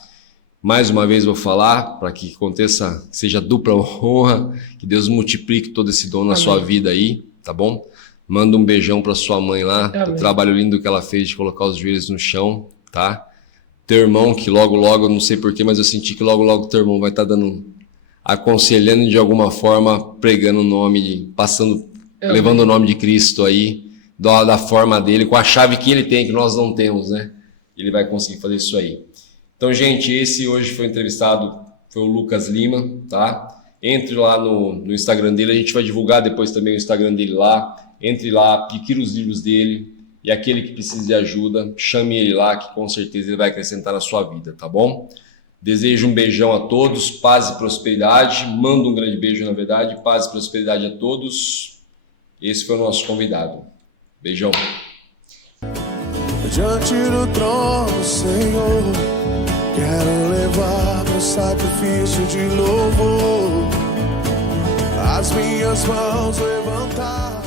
Mais uma vez vou falar, para que aconteça, que seja dupla honra, que Deus multiplique todo esse dom na sua vida aí, tá bom? Manda um beijão para sua mãe lá, o trabalho lindo que ela fez de colocar os joelhos no chão, tá? Teu irmão, que logo, eu não sei porquê, mas eu senti que logo teu irmão vai estar aconselhando de alguma forma, pregando o nome, levando o nome de Cristo aí, da forma dele, com a chave que ele tem, que nós não temos, né? Ele vai conseguir fazer isso aí. Então, gente, esse hoje foi entrevistado, foi o Lucas Lima, tá? Entre lá no Instagram dele, a gente vai divulgar depois também o Instagram dele lá. Entre lá, adquira os livros dele, e aquele que precisa de ajuda, chame ele lá, que com certeza ele vai acrescentar na sua vida, tá bom? Desejo um beijão a todos, paz e prosperidade. Mando um grande beijo, na verdade, paz e prosperidade a todos. Esse foi o nosso convidado. Beijão. diante do trono, Senhor. Quero levar meu sacrifício de louvor, as minhas mãos levantar.